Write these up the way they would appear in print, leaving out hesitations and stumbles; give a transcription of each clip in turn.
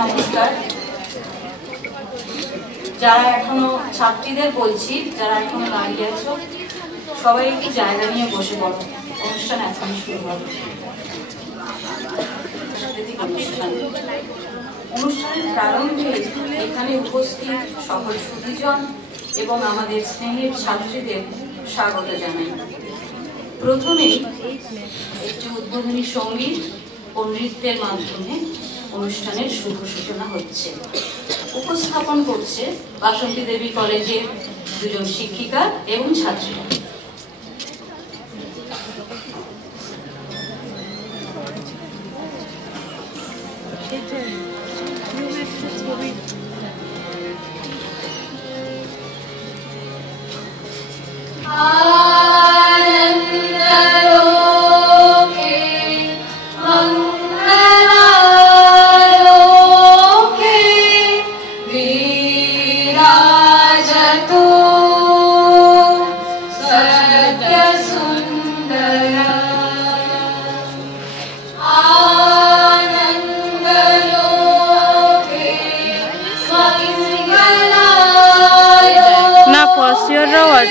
নমস্কার। যারা এখনো ছাত্রীদের বলছি, যারা এখনো দাঁড়িয়ে আছো সবাই একটু জায়গা নিয়ে বসে পড়ো, অনুষ্ঠান এখনই শুরু হবে। অনুষ্ঠানের প্রারম্ভে এখানে উপস্থিত সকল সুধীজন এবং আমাদের স্নেহের ছাত্রীদের স্বাগত জানাই। প্রথমেই একটি উদ্বোধনী সঙ্গীত ও নৃত্যের মাধ্যমে অনুষ্ঠানের শুভ সূচনা হচ্ছে। উপস্থাপন করছে বাসন্তী দেবী কলেজের দুজন শিক্ষিকা এবং ছাত্রীরা।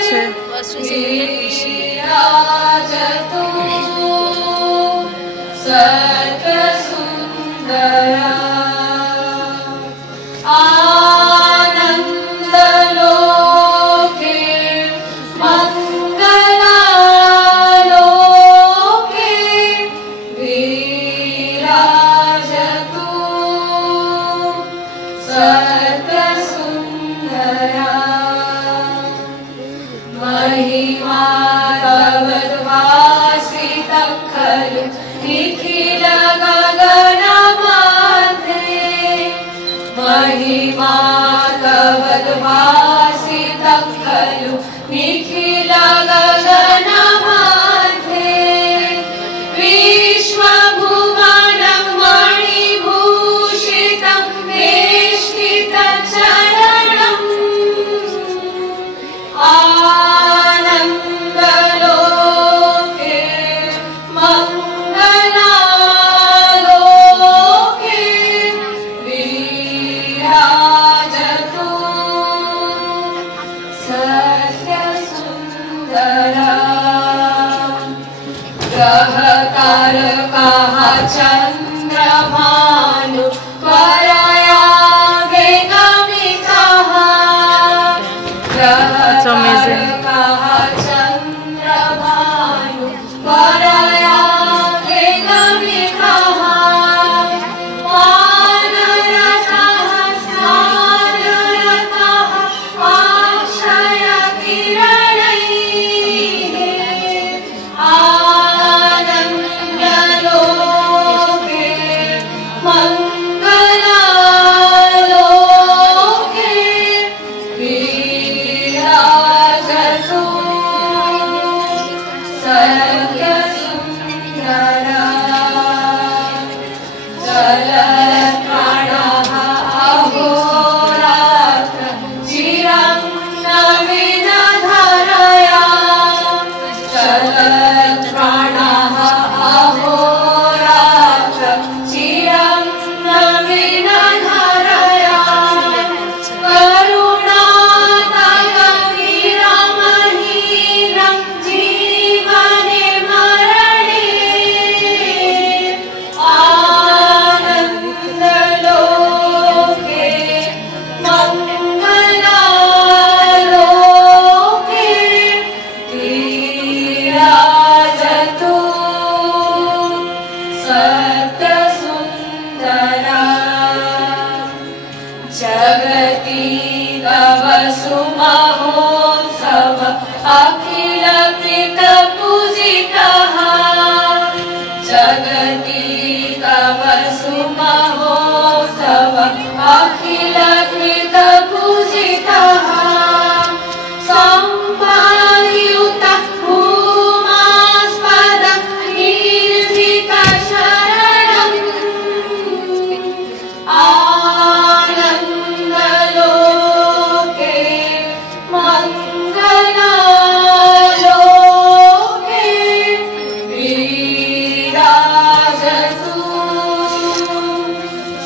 আছে चंद्रभानु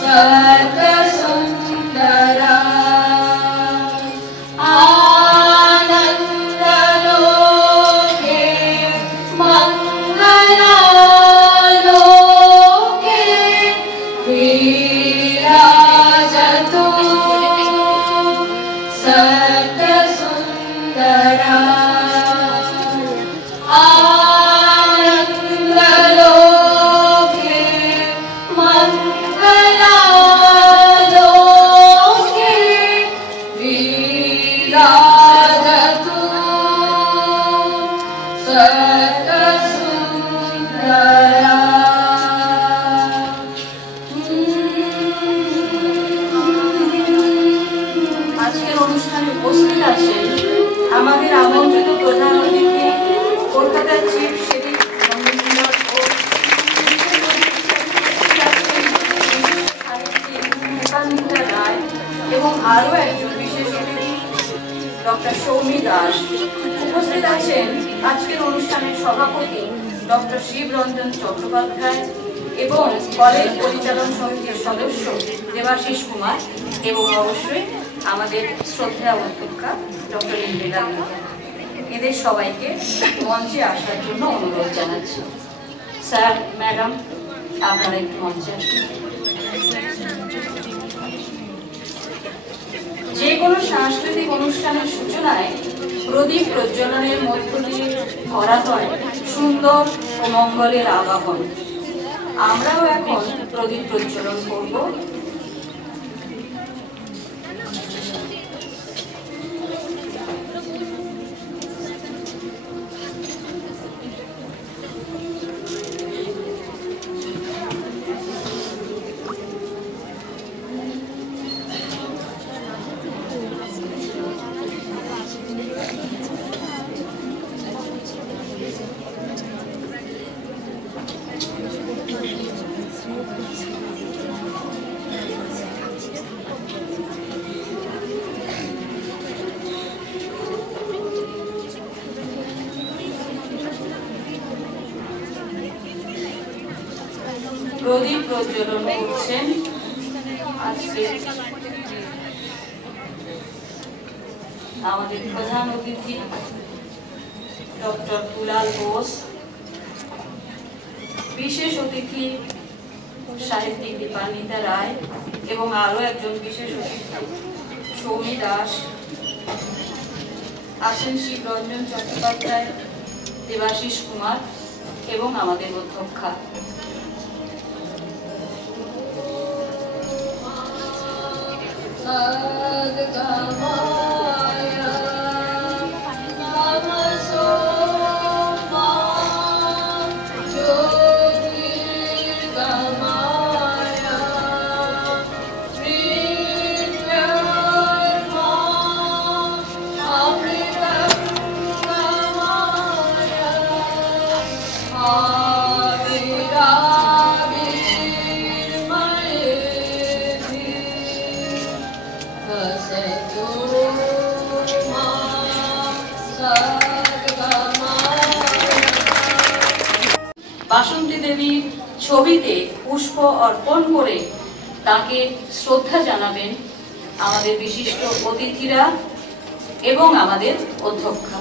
Santa অনুষ্ঠানে উপস্থিত আছেন আমাদের আমন্ত্রিত প্রধান অতিথি কলকাতার চিফ শেরিফ রায় এবং আরো একজন বিশেষ অতিথি ডক্টর সৌমি দাস। উপস্থিত আছেন আজকের অনুষ্ঠানের সভাপতি ডক্টর শিবরঞ্জন চট্টোপাধ্যায় এবং কলেজ পরিচালন সমিতির সদস্য দেবাশিস কুমার এবং অবশ্যই আমাদের শ্রদ্ধেয় অধ্যক্ষা ডক্টর ইন্দিরা। এদের সবাইকে মঞ্চে আসার জন্য অনুরোধ জানাচ্ছি। স্যার, ম্যাডাম, আপনারা একটু মঞ্চে আসুন। যে কোনো সাংস্কৃতিক অনুষ্ঠানের সূচনায় প্রদীপ প্রজ্বলনের মধ্য দিয়ে করা হয় সুন্দর ও মঙ্গলের আবাহন। আমরাও এখন প্রদীপ প্রজ্বলন করব। প্রদীপ প্রজ্বলন করছেন আজকে আমাদের প্রধান অতিথি ডক্টর দুলাল বোস, বিশেষ অতিথি সাহিত্যিক দীপান্বিতা রায় এবং আরো একজন বিশেষ অতিথি সৌমি দাস। আছেন শিবরঞ্জন চট্টোপাধ্যায়, দেবাশিস কুমার এবং আমাদের অধ্যক্ষা। বাসন্তী দেবীর ছবিতে পুষ্প অর্পণ করে তাকে শ্রদ্ধা জানাবেন আমাদের বিশিষ্ট অতিথিরা এবং আমাদের অধ্যক্ষা।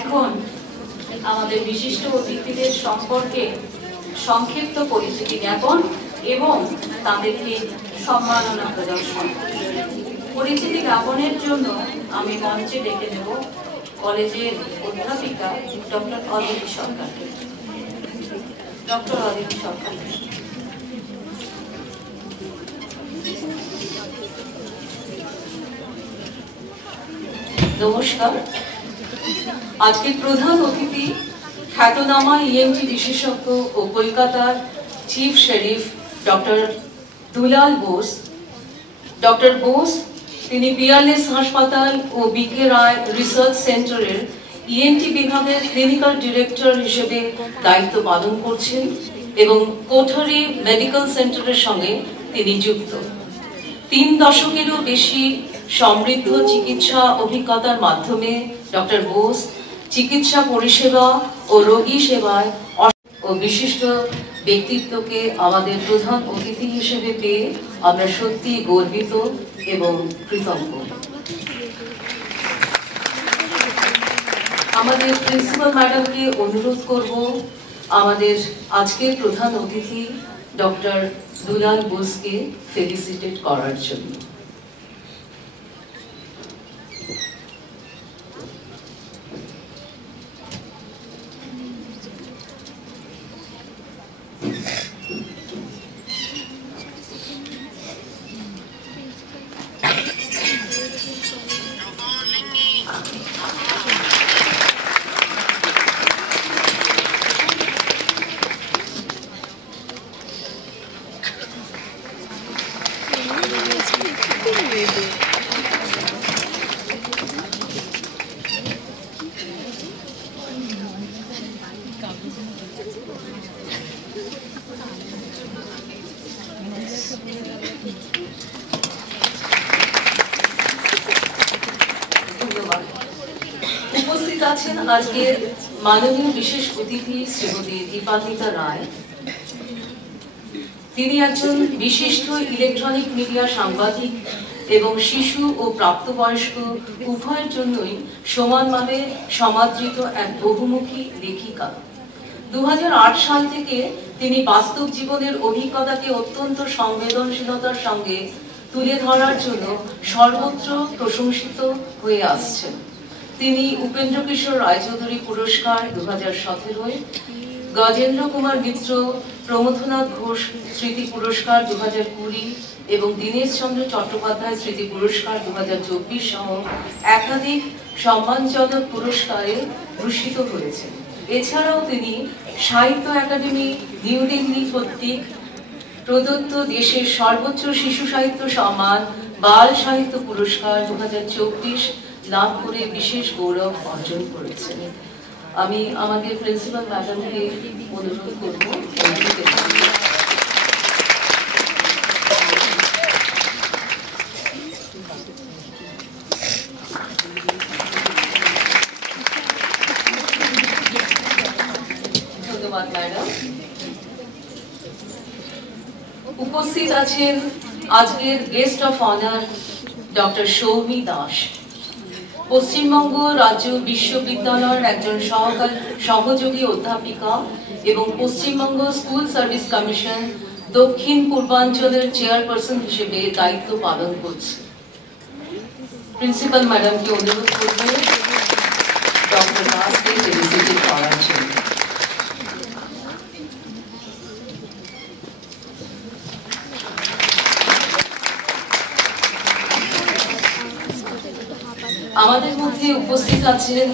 এখন আমাদের বিশিষ্ট অতিথিদের সম্পর্কে সংক্ষিপ্ত পরিচিতি জ্ঞাপন এবং তাদেরকে সম্মাননা প্রদর্শন। পরিচিতি জ্ঞাপনের জন্য আমি মঞ্চে ডেকে নেব কলেজের অধ্যাপিকা ডক্টর অদিতি সরকারকে। ডক্টর অদিতি সরকার। নমস্কার। আজকের প্রধান অতিথি খ্যাতনামা ইএনটি বিশেষজ্ঞ ও কলকাতার চিফ শেরিফ ডক্টর দুলাল বোস। ডক্টর বোস তিনি পিয়ারলেস হাসপাতাল ও বিকে রায় রিসার্চ সেন্টারের ইএনটি বিভাগের ক্লিনিক্যাল ডিরেক্টর হিসেবে দায়িত্ব পালন করছেন এবং কোঠারি মেডিকেল সেন্টারের সঙ্গে তিনি যুক্ত। 3 দশকেরও বেশি সমৃদ্ধ চিকিৎসা অভিজ্ঞতার মাধ্যমে ডক্টর বোস চিকিৎসা পরিষেবা ও রোগী সেবায় ও বিশিষ্ট ব্যক্তিত্বকে আমাদের প্রধান অতিথি হিসেবে পেয়ে আমরা সত্যি গর্বিত এবং কৃতজ্ঞ। আমাদের প্রিন্সিপাল ম্যাডামকে অনুরোধ করব আমাদের আজকের প্রধান অতিথি ডক্টর দুলাল বোসকে ফেলিসিটেট করার জন্য। উপস্থিত আছেন আজকের মাননীয় বিশেষ অতিথি শ্রীমতী দীপান্বিতা রায়। তিনি একজন বিশিষ্ট ইলেকট্রনিক মিডিয়া সাংবাদিক এবং শিশু ও প্রাপ্তবয়স্ক উভয়ের জন্যই সমানভাবে সমাদৃত এক বহুমুখী লেখিকা। 2008 সাল থেকে তিনি বাস্তব জীবনের অভিজ্ঞতাকে অত্যন্ত সংবেদনশীলতার সঙ্গে তুলে ধরার জন্য সর্বত্র প্রশংসিত হয়ে আসছেন। তিনি উপেন্দ্র কিশোর রায়চৌধুরী পুরস্কার 2017, গজেন্দ্র কুমার মিত্র, প্রমথনাথ ঘোষ স্মৃতি পুরস্কার 2020 এবং দীনেশ চন্দ্র চট্টোপাধ্যায় স্মৃতি পুরস্কার 2024 সহ একাধিক সম্মানজনক পুরস্কারে ভূষিত হয়েছেন। এছাড়াও তিনি সাহিত্য একাডেমি নিউ দিল্লি কর্তৃক প্রদত্ত দেশের সর্বোচ্চ শিশু সাহিত্য সম্মান বাল সাহিত্য পুরস্কার 2024 লাভ করে বিশেষ গৌরব অর্জন করেছেন। আমি আমাদের প্রিন্সিপাল ম্যাডামকে অনুরোধ করব। ধন্যবাদ ম্যাডাম। উপস্থিত আছেন আজকের guest of honour doctor Soumi Das, Paschimbanga রাজ্য বিশ্ববিদ্যালয়ের একজন সহযোগী অধ্যাপিকা এবং পশ্চিমবঙ্গ স্কুল সার্ভিস কমিশন দক্ষিণ পূর্বাঞ্চলের চেয়ারপারসন হিসেবে দায়িত্ব পালন করছে। প্রিন্সিপাল ম্যাডামকে অনুরোধ করব ডক্টর দাসকে ফেলিসিটেট করার জন্য। আমাদের মধ্যে উপস্থিত আছেন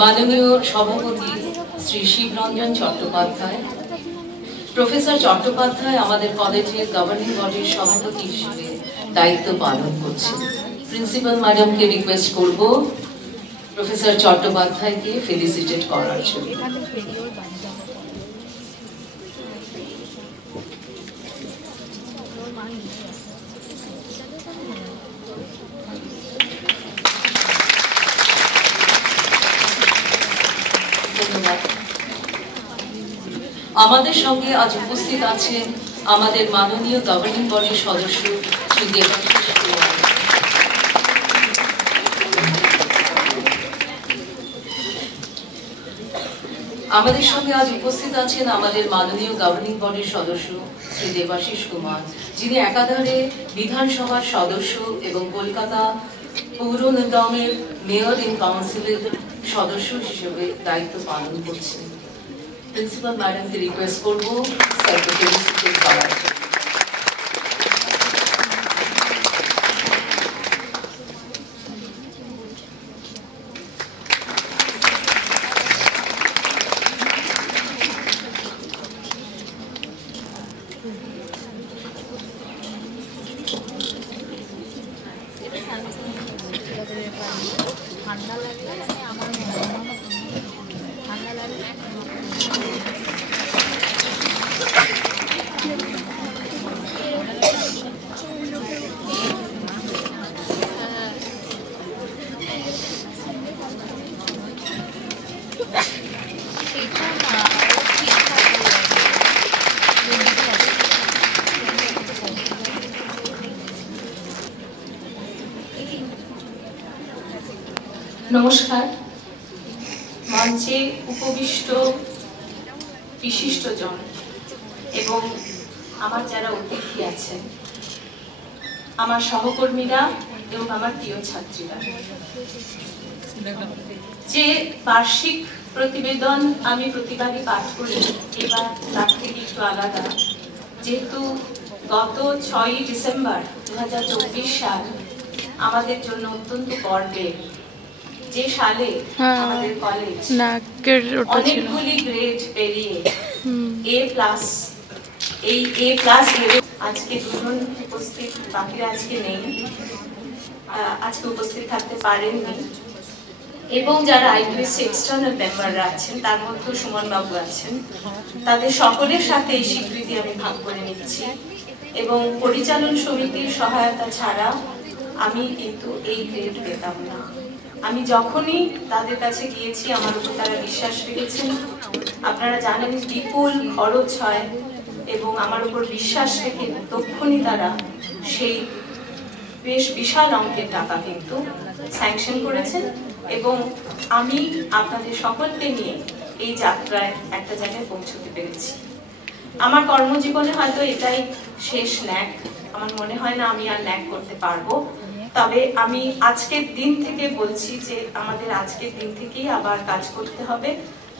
মাননীয় সভাপতি শ্রী শিবরঞ্জন চট্টোপাধ্যায়। প্রফেসর চট্টোপাধ্যায় আমাদের কলেজের গভর্নিং বডির সভাপতি হিসেবে দায়িত্ব পালন করছেন। প্রিন্সিপাল ম্যাডামকে রিকোয়েস্ট করব প্রফেসর চট্টোপাধ্যায়কে ফেলিসিটেট করার জন্য। আমাদের সঙ্গে আজ উপস্থিত আছেন আমাদের মাননীয় গভর্নিং বডির সদস্য শ্রী দেবাশিস কুমার। আমাদের সঙ্গে আজ উপস্থিত আছেন আমাদের মাননীয় গভর্নিং বডির সদস্য শ্রী দেবাশিস কুমার, যিনি একাধারে বিধানসভার সদস্য এবং কলকাতা পৌর নিগমের মেয়র ইন কাউন্সিলের সদস্য হিসেবে দায়িত্ব পালন করছেন। প্রিন্সিপাল ম্যাডামকে রিকোয়েস্ট করবো স্যারকে ফেলিসিটেট করার জন্য। ঠান্ডা লাগলে আমার ঠান্ডা লাগলে নমস্কার। মঞ্চে উপবিষ্ট বিশিষ্টজন এবং আমার যারা অতিথি আছেন, আমার সহকর্মীরা এবং আমার প্রিয় ছাত্রীরা, যে বার্ষিক প্রতিবেদন আমি প্রতিবারই পাঠ করি, এবার তার থেকে একটু আলাদা। যেহেতু গত 6ই ডিসেম্বর 2024 সাল আমাদের জন্য অত্যন্ত গর্বের, যে সালে আমাদের কলেজ অনেকগুলি গ্রেড পেরিয়ে A+, এই A+ গ্রেডে আজকে দুজন উপস্থিত, বাকিরা আজকে নেই, আজকে উপস্থিত থাকতে পারেননি। এবং যারা IUC এক্সটার্নাল মেম্বাররা আছেন, তার মধ্যে সুমন বাবু আছেন, তাদের সকলের সাথে এই স্বীকৃতি আমি ভাগ করে নিচ্ছি। এবং পরিচালন সমিতির সহায়তা ছাড়া আমি কিন্তু এই গ্রেড পেতাম না। আমি যখনই তাদের কাছে গিয়েছি, আমার উপর তারা বিশ্বাস রেখেছেন। আপনারা জানেন বিপুল খরচ হয়, এবং আমার উপর বিশ্বাস রেখে তখনই তারা সেই বেশ বিশাল অঙ্কের টাকা কিন্তু স্যাংশন করেছেন। এবং আমি আপনাদের সকলকে নিয়ে এই যাত্রায় একটা জায়গায় পৌঁছতে পেরেছি। আমার কর্মজীবনে হয়তো এটাই শেষ ন্যাক, আমার মনে হয় না আমি আর ন্যাক করতে পারবো। তবে আমি আজকের দিন থেকে বলছি যে আমাদের আজকের দিন থেকেই আবার কাজ করতে হবে,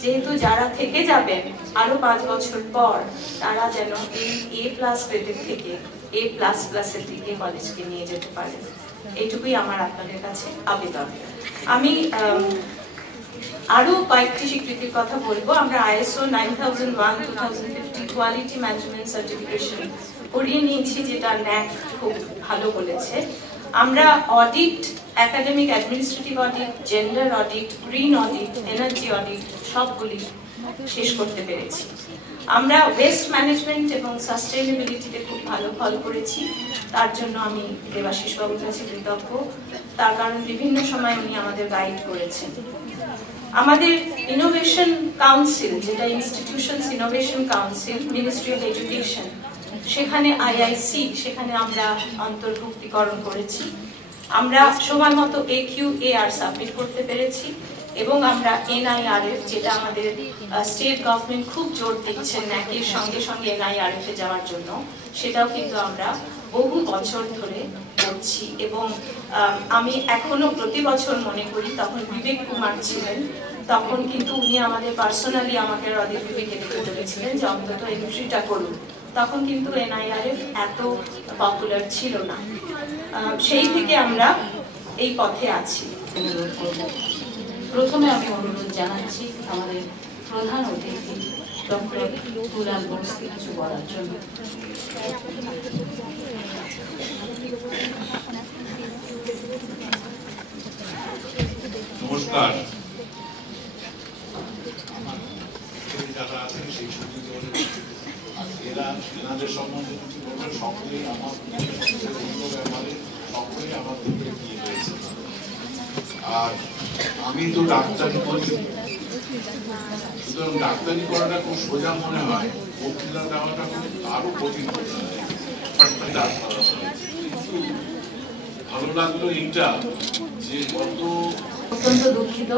যেহেতু যারা থেকে যাবেন আরো 5 বছর পর, তারা যেন এই A+ গ্রেডের থেকে A++-এর দিকে কলেজকে নিয়ে যেতে পারে। এইটুকুই আমার আপনাদের কাছে আবেদন। আমি আরো কয়েকটি স্বীকৃতির কথা বলবো। আমরা ISO 9001:2050 কোয়ালিটি ম্যানেজমেন্ট সার্টিফিকেশন করিয়ে নিয়েছি, যেটা ন্যাক খুব ভালো বলেছে। আমরা audit, academic administrative audit, gender audit, green audit, energy audit সবগুলি শেষ করতে পেরেছি। আমরা ওয়েস্ট ম্যানেজমেন্ট এবং সাস্টেইনেবিলিটিতে খুব ভালো ফল করেছি। তার জন্য আমি দেবাশিস বাবুর কাছে কৃতজ্ঞ, তার কারণ বিভিন্ন সময় উনি আমাদের গাইড করেছেন। আমাদের ইনোভেশন কাউন্সিল, যেটা institutions innovation council, ministry of education, সেখানে IIC, সেখানে আমরা অন্তর্ভুক্তিকরণ করেছি। আমরা সময় মতো AQAR সাবমিট করতে পেরেছি, এবং আমরা NIRF, যেটা আমাদের স্টেট গভর্নমেন্ট খুব জোর দিচ্ছেন ন্যাকের সঙ্গে সঙ্গে NIRF এ যাওয়ার জন্য, সেটাও কিন্তু আমরা বহু বছর ধরে করছি। এবং আমি এখনো প্রতি বছর মনে করি, তখন বিবেক কুমার ছিলেন, তখন কিন্তু উনি আমাদের পার্সোনালি আমাকে অডিট বিবেকে ডেকে বলেছিলেন যে অন্তত এন্ট্রিটা করুন। তখন কিন্তু NIRF এত পপুলার ছিল না। সেই থেকে আমরা এই পথে আছি। প্রথমে আমি অনুরোধ জানাচ্ছি আমাদের প্রধান অতিথি ডক্টর দুলাল বোসকে কিছু বলার জন্য। নমস্কার। যারা আছেন সেই সুযোগ এনাদের সম্বন্ধে কিছু বলবেন, সকলেই আমার ব্যাপারে সকলেই আমার দিকে এগিয়ে রয়েছে। আর আমি তো ডাক্তারি করি, সুতরাং ডাক্তারি করাটা খুব সোজা মনে হয়, বক্তৃতা দেওয়াটা খুব আরো কঠিন হয়ে যায়। কিন্তু ভালো লাগলো এইটা যে কত। অত্যন্ত দুঃখিত,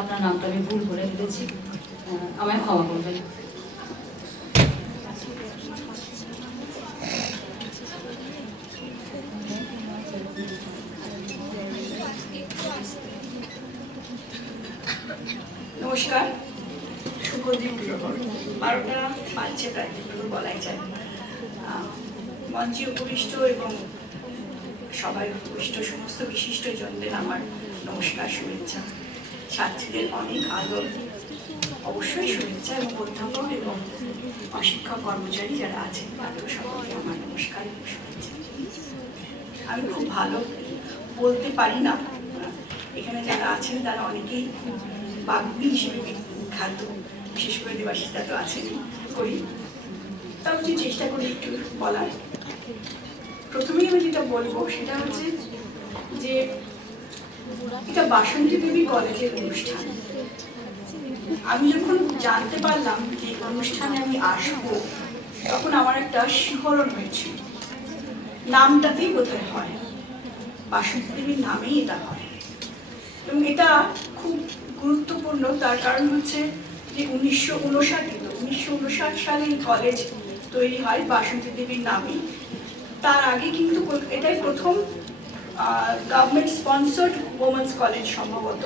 আপনার নামটা আমি ভুল করে ফেলেছি, আমায় ক্ষমা করবেন। নমস্কার, সুখদীপ গ্রহণ। 12টা বাজছে প্রায়, একটু বলাই যায়। মঞ্চে উপবিষ্ট এবং সবাই উপবিষ্ট সমস্ত বিশিষ্টজনদের আমার নমস্কার, শুভেচ্ছা। ছাত্রীদের অনেক আদর, অবশ্যই শুভেচ্ছা, এবং অধ্যাপক এবং অশিক্ষক কর্মচারী যারা আছেন তাদেরও সকলকে আমার নমস্কার এবং শুভেচ্ছা। আমি খুব ভালো বলতে পারি না, এখানে যারা আছেন তারা অনেকেই বাগ্মী হিসেবে বিখ্যাত, বিশেষ করে দেবাশিসদা তো আছেনই, করি। তাও যে চেষ্টা করি একটু বলার। প্রথমেই আমি যেটা বলবো সেটা হচ্ছে যে এটা বাসন্তী দেবী কলেজের অনুষ্ঠান। আমি যখন জানতে পারলাম যে অনুষ্ঠানে আমি আসবো, তখন আমার একটা শিহরণ হয়েছিল। নামটাতেই বোধহয় হয়, বাসন্তী দেবীর নামেই এটা হয়। এবং এটা খুব গুরুত্বপূর্ণ, তার কারণ হচ্ছে যে 1959 সালে এই কলেজ তৈরি হয় বাসন্তী দেবীর নামে। তার আগে কিন্তু এটাই প্রথম গভর্নমেন্ট স্পন্সর্ড ওমেন্স কলেজ সম্ভবত,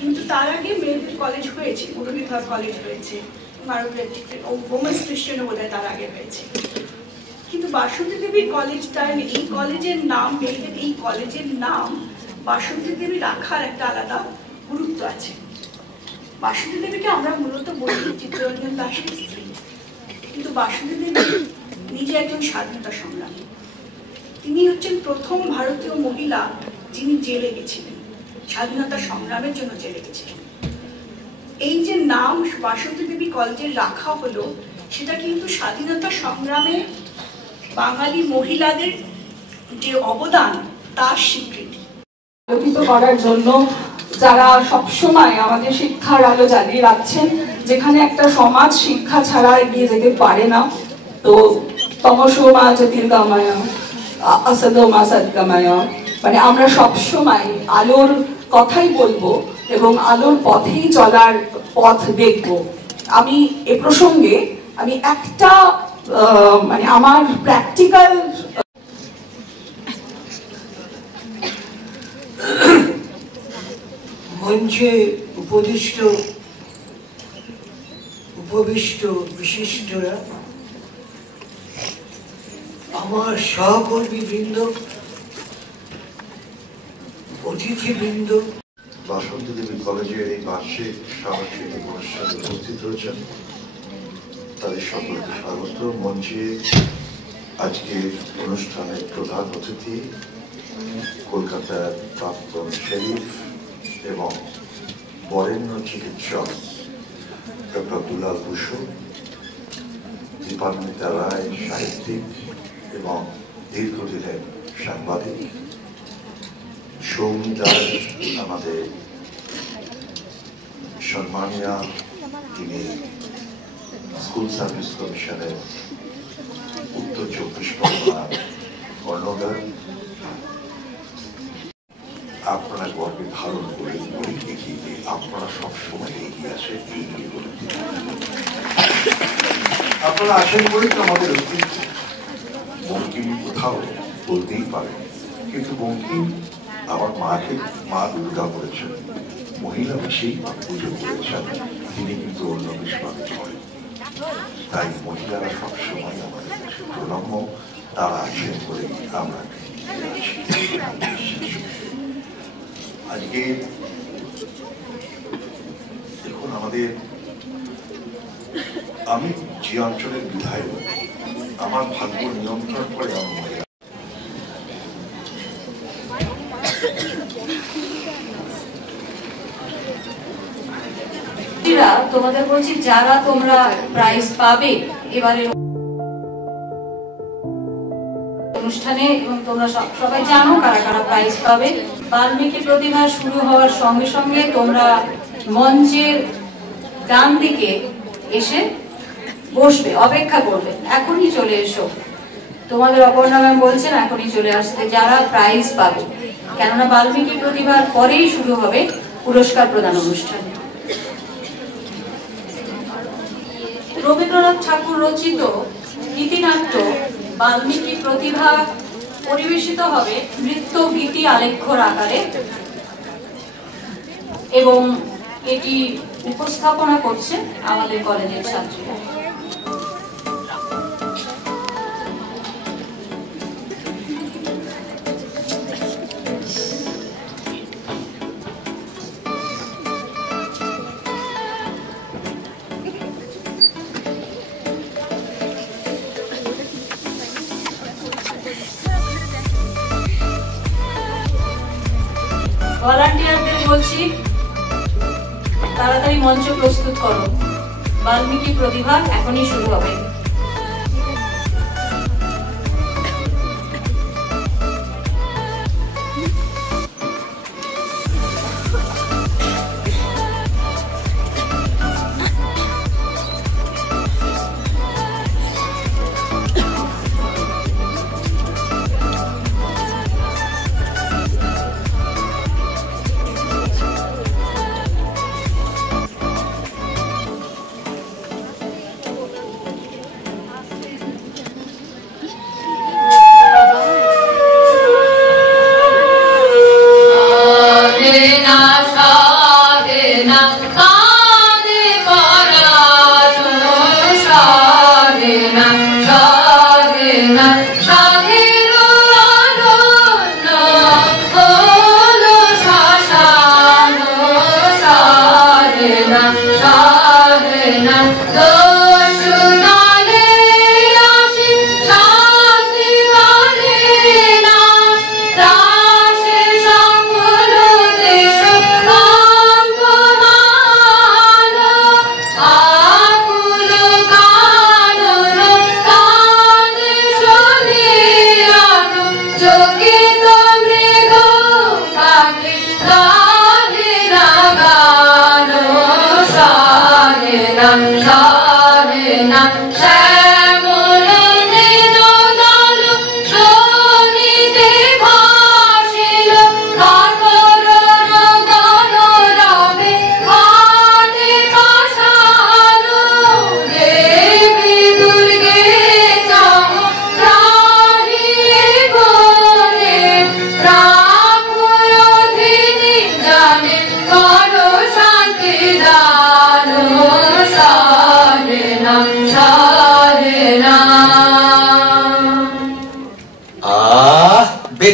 কিন্তু তার আগে মেয়েদের কলেজ হয়েছে, মুরলীধর কলেজ হয়েছে, আরো ওমেন্স খ্রিস্টানও বোধহয় তার আগে হয়েছে। কিন্তু বাসন্তী দেবীর কলেজটা, এই কলেজের নাম, মেয়েদের এই কলেজের নাম বাসন্তী দেবী রাখার একটা আলাদা গুরুত্ব আছে। বাসন্তী দেবীকে আমরা মূলত বলি চিত্তরঞ্জন দাসের স্ত্রী, কিন্তু বাসন্তী দেবী নিজে একজন স্বাধীনতা সংগ্রামী। তিনি হচ্ছেন প্রথম ভারতীয় মহিলা যিনি জেলে গেছিলেন, স্বাধীনতা সংগ্রামের জন্য জেলে গেছিলেন। এই যে নাম বাসন্তী দেবী কলেজের রাখা হলো, সেটা কিন্তু স্বাধীনতা সংগ্রামে বাঙালি মহিলাদের যে অবদান তার স্বীকৃতি। আলোকিত করার জন্য যারা সবসময় আমাদের শিক্ষার আলো জ্বালিয়ে রাখছেন, যেখানে একটা সমাজ শিক্ষা ছাড়া এগিয়ে যেতে পারে না। তো তমসো মা জ্যোতির্গময় আসদো মা সদ্গময়, মানে আমরা সবসময় আলোর কথাই বলবো এবং আলোর পথেই চলার পথ দেখব। আমি এ প্রসঙ্গে আমি একটা মানে আমার প্র্যাকটিক্যাল মঞ্চে উপবিষ্ট বিশিষ্টরা, আমার সহকর্মীবৃন্দ, অতিথিবৃন্দ, বাসন্তী দেবী কলেজের এই বার্ষিক সাংস্কৃতিক অনুষ্ঠানে উপস্থিত হয়েছেন, তাদের সকলকে স্বাগত। মঞ্চে আজকের অনুষ্ঠানের প্রধান অতিথি কলকাতার প্রাক্তন শেরিফ এবং বরেণ্য চিকিৎসক ডক্টর দুলাল বসু, দীপান্বিতা রায় সাহিত্যিক এবং দীর্ঘদিনের সাংবাদিক, সৌমি দাস আমাদের সম্মানীয়, তিনি স্কুল সার্ভিস কমিশনের উত্তর 24 পরগনার কর্ণধার। আপনারা গর্বে ধারণ করে দেখিয়ে যে আপনারা সবসময় এগিয়ে আসেন, এগিয়ে বলে আপনারা আসেন বলেই তো আমাদের অস্তিত্ব। বঙ্কিম কোথাও বলতেই পারেন, কিন্তু বঙ্কিম আমার মা দুর্গা বলেছেন, মহিলা বেশি পুজো করেছেন, তিনি কিন্তু অন্য বিষয়ে করেন। তাই মহিলারা সবসময় আমাদের কাছে প্রণম্য, তারা আছেন বলেই আমরা আজকে দেখুন আমাদের, আমি যে অঞ্চলের বিধায়ক, আমার ভাগ্য নিয়ন্ত্রণ করে আমার মহিলা। তোমাদের বলছি, যারা তোমরা প্রাইজ পাবে এবারের অনুষ্ঠানে, এবং তোমরা সবাই জানো কারা কারা প্রাইজ পাবে। বাল্মীকি প্রতিভা শুরু হওয়ার সঙ্গে সঙ্গে তোমরা মঞ্চের ডান দিকে এসে বসবে, অপেক্ষা করবে, এখনই চলে এসো। তোমাদের অপর্ণা ম্যাম বলছেন এখনই চলে আসতে যারা প্রাইজ পাবে, কেননা বাল্মীকি প্রতিভার পরেই শুরু হবে পুরস্কার প্রদান অনুষ্ঠান। রবীন্দ্রনাথ ঠাকুর রচিত গীতিনাট্য বাল্মীকি প্রতিভা পরিবেশিত হবে নৃত্য গীতি আলেখ্যর আকারে, এবং এটি উপস্থাপনা করছে আমাদের কলেজের ছাত্রীরা। ভলান্টিয়ারদের বলছি তাড়াতাড়ি মঞ্চ প্রস্তুত করো, বাল্মীকি প্রতিভা এখনই শুরু হবে।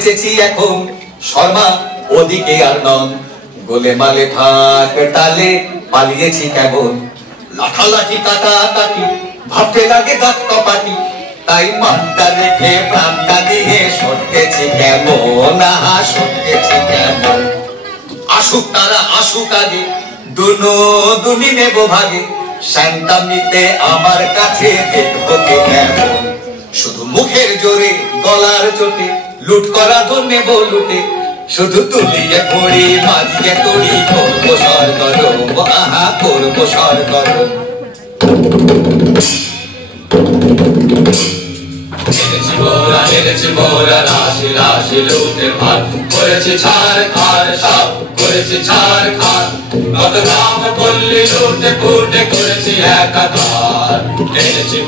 বেঁচেছি এখন শর্মা ওদিকে আর নন গোলে মালে থাক তালে পালিয়েছি কেমন লাঠালাঠি কাটাকাটি ভাবতে লাগে দাঁত কপাটি তাই মানটা রেখে প্রাণটা দিয়ে সরতেছি কেমন সরতেছি কেমন আসুক তারা আসুক আগে দুনি নেব ভাগে শান্তামিতে আমার কাছে দেখবো কে কেমন শুধু মুখের জোরে গলার চোটে লুট করা ধন নেব লুটে শুধু তুলিয়ে পড়ি মাঝিয়ে তড়ি করবো সরগরম করবো সরগরম এনেছি মোরা রাশি রাশি লুটের ভার করেছি ছাড় খার সব করেছি ছাড় খার কত নাম করলি লুটে ফুটে করেছি একাকার এনেছি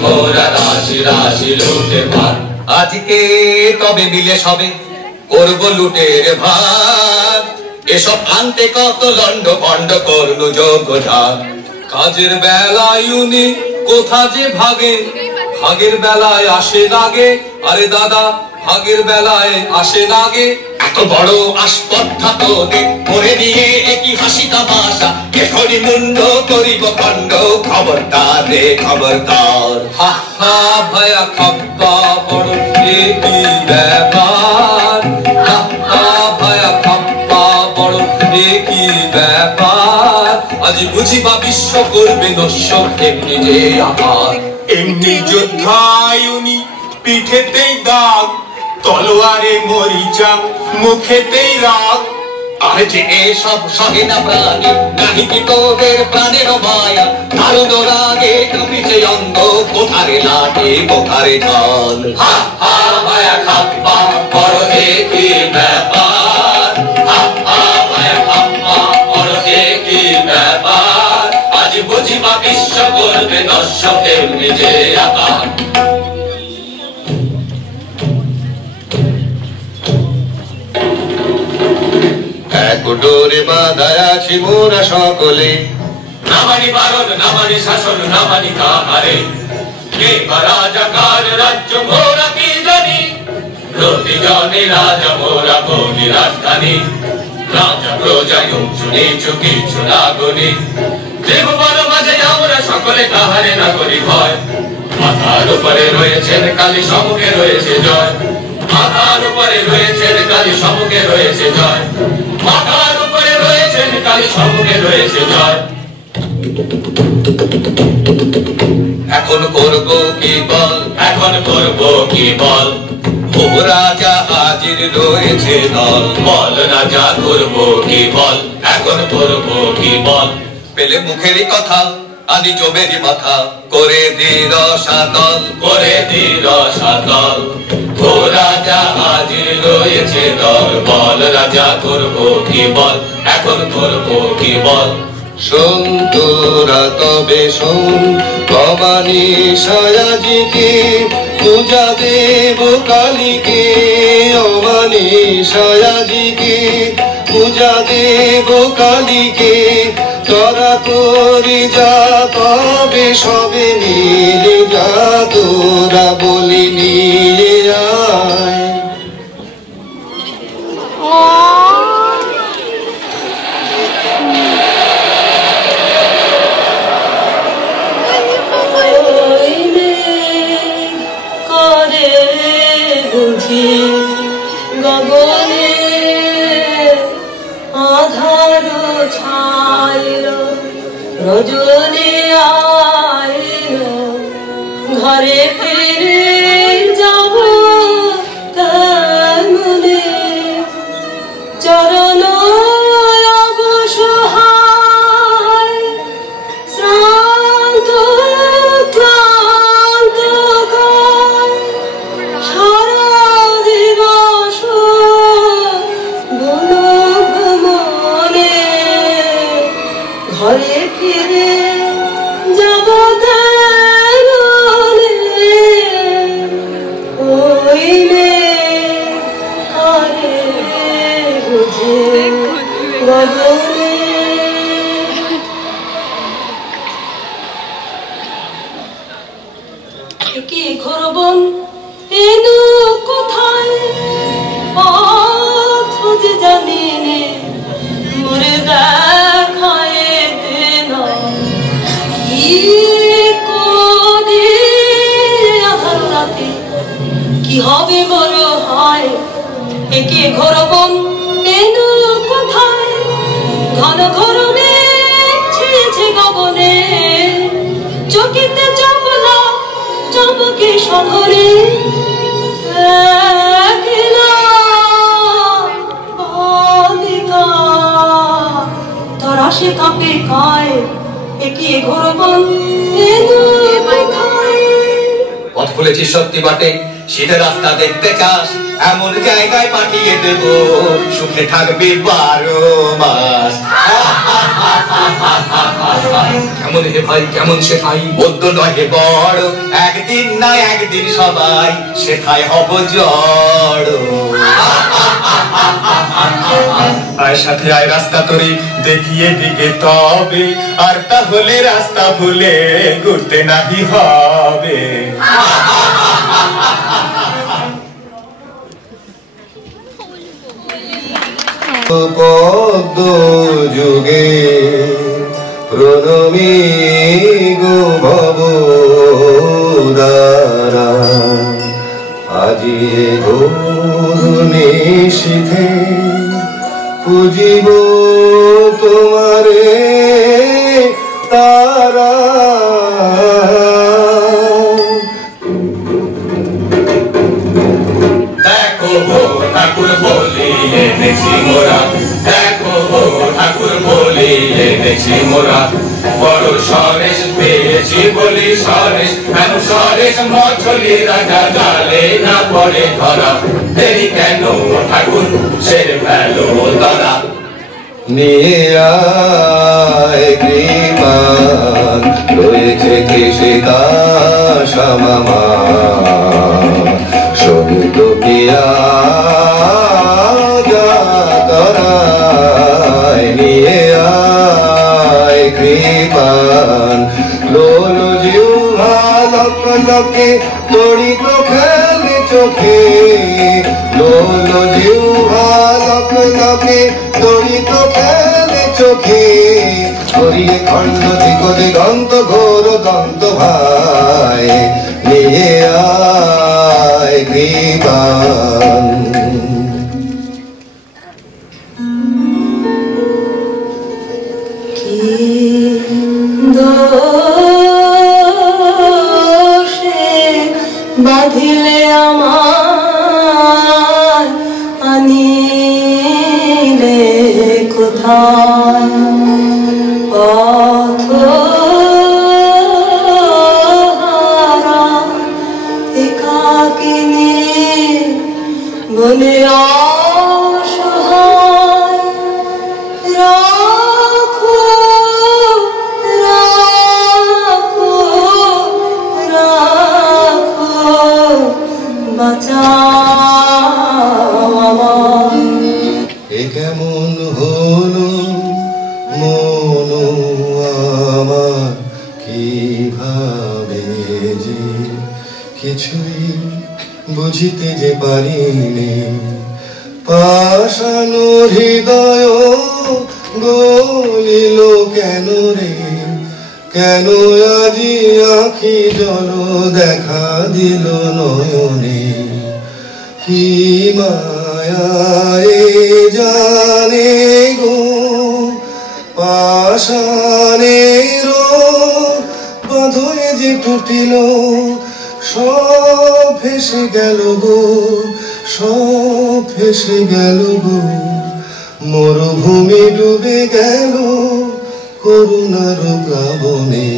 মোরা রাশি রাশি লুটের ভার আজকে তবে মিলে সবে করবো লুটের ভার এসব আনতে কত লন্ড ভন্ড করলো যোগ্যধার কাজের বেলায় উনি কোথা যে ভাগে ভাগের বেলায় আসে নাগে আরে দাদা ভাগের বেলায় আসে নাগে এত বড় আসপদ্ধা তোদের করে নিয়ে একই হাসি তামাশা এখনই মুন্ড করিব খণ্ড খবরদার রে খবরদার হা হা ভয়া খপ্পা বড় কি ব্যাপার হা হা ভয়া খপ্পা বড় কি ব্যাপার আজ বুঝিবা বিশ্ব করবে নস্য এমনি যে আকার এমনি যোদ্ধায় উনি পিঠেতেই দাগ তলোয়ারে মরিচা মুখেতেই রাগ আর যে এসব সহে না প্রাণী নাহি কি তোদের প্রাণের মায়া দারুণ রাগে কাঁপিছে অঙ্গ কোথারে লাঠি কোথারে ঢাল হা হা মায়া খাপ্পা বড় কি ব্যাপার হা হা মায়া খাপ্পা বড় কি ব্যাপার আজ বুঝিবা বিশ্ব করবে দর্শকের নিজে আকার এক ডোরে বাঁধায় আছি মোরা সকলে নামানি বারণ নামানি শাসন নামানি কাহারে কে বা রাজাকার রাজ্য মোরা কি জানি প্রতিজনে রাজা মোরা কোনি রাজধানী রাজা প্রজা উঁচু নিচু কিছু নাগনি ত্রিভুবন মাঝে আমরা সকলে কাহারে না করি ভয় মাথার উপরে রয়েছেন কালী সমুখে রয়েছে জয় মাথার উপরে রয়েছেন কালী সমুখে রয়েছে জয় মাথার উপরে রয়েছেন কালী সমুখে রয়েছে জয় এখন করব কি বল এখন করব কি বল ও রাজা হাজির রয়েছে দল বল রাজা করব কি বল এখন করব কি বল পেলে মুখেরই কথা আনি জমেরই মাথা করে দি রসাতল করে দি রসাতল ও রাজা হাজির রয়েছে দল বল রাজা করব কি বল এখন করব কি বল শোন তোরা তবে শোন ভবানী সায়াজিকে পূজা দেব কালীকে অমানি সায়াজিকে পূজা দেব কালীকে তোরা করি যা তবে সবে মিলে যা তোরা বলি নিয়ে আয় গগনে আধার ছাইল রজনী আইল ঘরে ফিরে যাব কেমনে চরণ অবসহায় শ্রান্ত ক্লান্ত সারা দিবস ভ্রমণে ঘরে ফিরে যাব কেমনে ওইলে আরে বুঝে গগনে কি ঘরবন এনু কোথায় ঘন ঘোর মেঘ ছেয়েছে গগনে, চকিতে চপলা চমকে শহরে, একলা বালিকা তার আসে কাঁপে কায়, এগিয়ে ঘোর বন পথ খুলেছি সত্যি বাটে, শীতের রাস্তা দেখতে চাস, এমন জায়গায় পাঠিয়ে দেব সুখে থাকবি 12 মাস। কেমন হে ভাই কেমন শেখাই, বদ্ধ নয় হে বড়, একদিন না একদিন সবাই শেখায় হব জড়। আয় সাথে আয় রাস্তা তোরে দেখিয়ে দিকে তবে, আর তাহলে রাস্তা ভুলে ঘুরতে নাহি হবে। পদ্ম যুগে প্রণমী গো ভবদারা, আজি গৌরী শিখে পুজিব তোমারে তারা। দেখো ঠাকুর বলি এনেছি মোরা, দেখো ঠাকুর বলি এনেছি মোরা, বড় সরেশ পেয়েছি বলি সরেশ, কেন সরেশ মছলি রাজা জালে না পড়ে ধরা, দেরি কেন ঠাকুর সের ফেলো তারা। নিয়ে আয় কৃপান রয়েছে কৃষিকা শ্যামা, সবিত পিয়া যাতরায়, নিয়ে আয় কৃপান লোল জিহ্বা লক লকে তড়িত খেলে চোখে, লোল জিহ্বা লক লকে তড়িত খেলে চোখে, ছড়িয়ে খণ্ড দিক দিগন্ত ঘোর দন্ত ভাই, নিয়ে আয় কৃপান। বাঁধিলে আমার আনিলে কোথায়, পথহারা একাকিনী বনে অসহায়, রাখো রাখো রাখো বাঁচাও আমায়। এ কেমন হলো মন আমার, কিভাবে যে কিছুই বুঝিতে যে পারিনি, পাষাণ হৃদয় গলিল কেন রে, কেন আজি আখি জল দেখা দিল নয়নে, কি মায়ারে জানে গো পাষাণের বাঁধয়ে যে টুটিল, সব ভেসে গেল গো, সব ভেসে গেল গো, মরুভূমি ডুবে গেল করুণার প্লাবনে।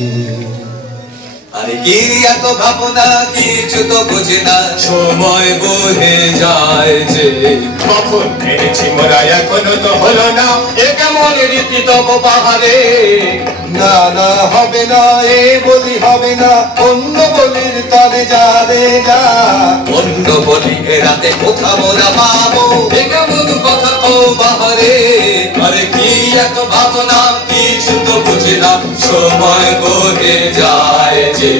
আরে কি এত ভাবনা কিছু তো বুঝি না, সময় বহে যায় যে, কখন এনেছি মোরা এখনো তো হলো না, এ কেমন রীতি তব পাহাড়ে। না না হবে না এ বলি হবে না, অন্য বলির তরে যাবে যা, অন্য বলি এ রাতে কোথা মোরা পাবো, এ কেমন কথা তো বাহারে। আরে কি এত ভাবনা কিছু তো বুঝি না, সময় বহে যায় যে।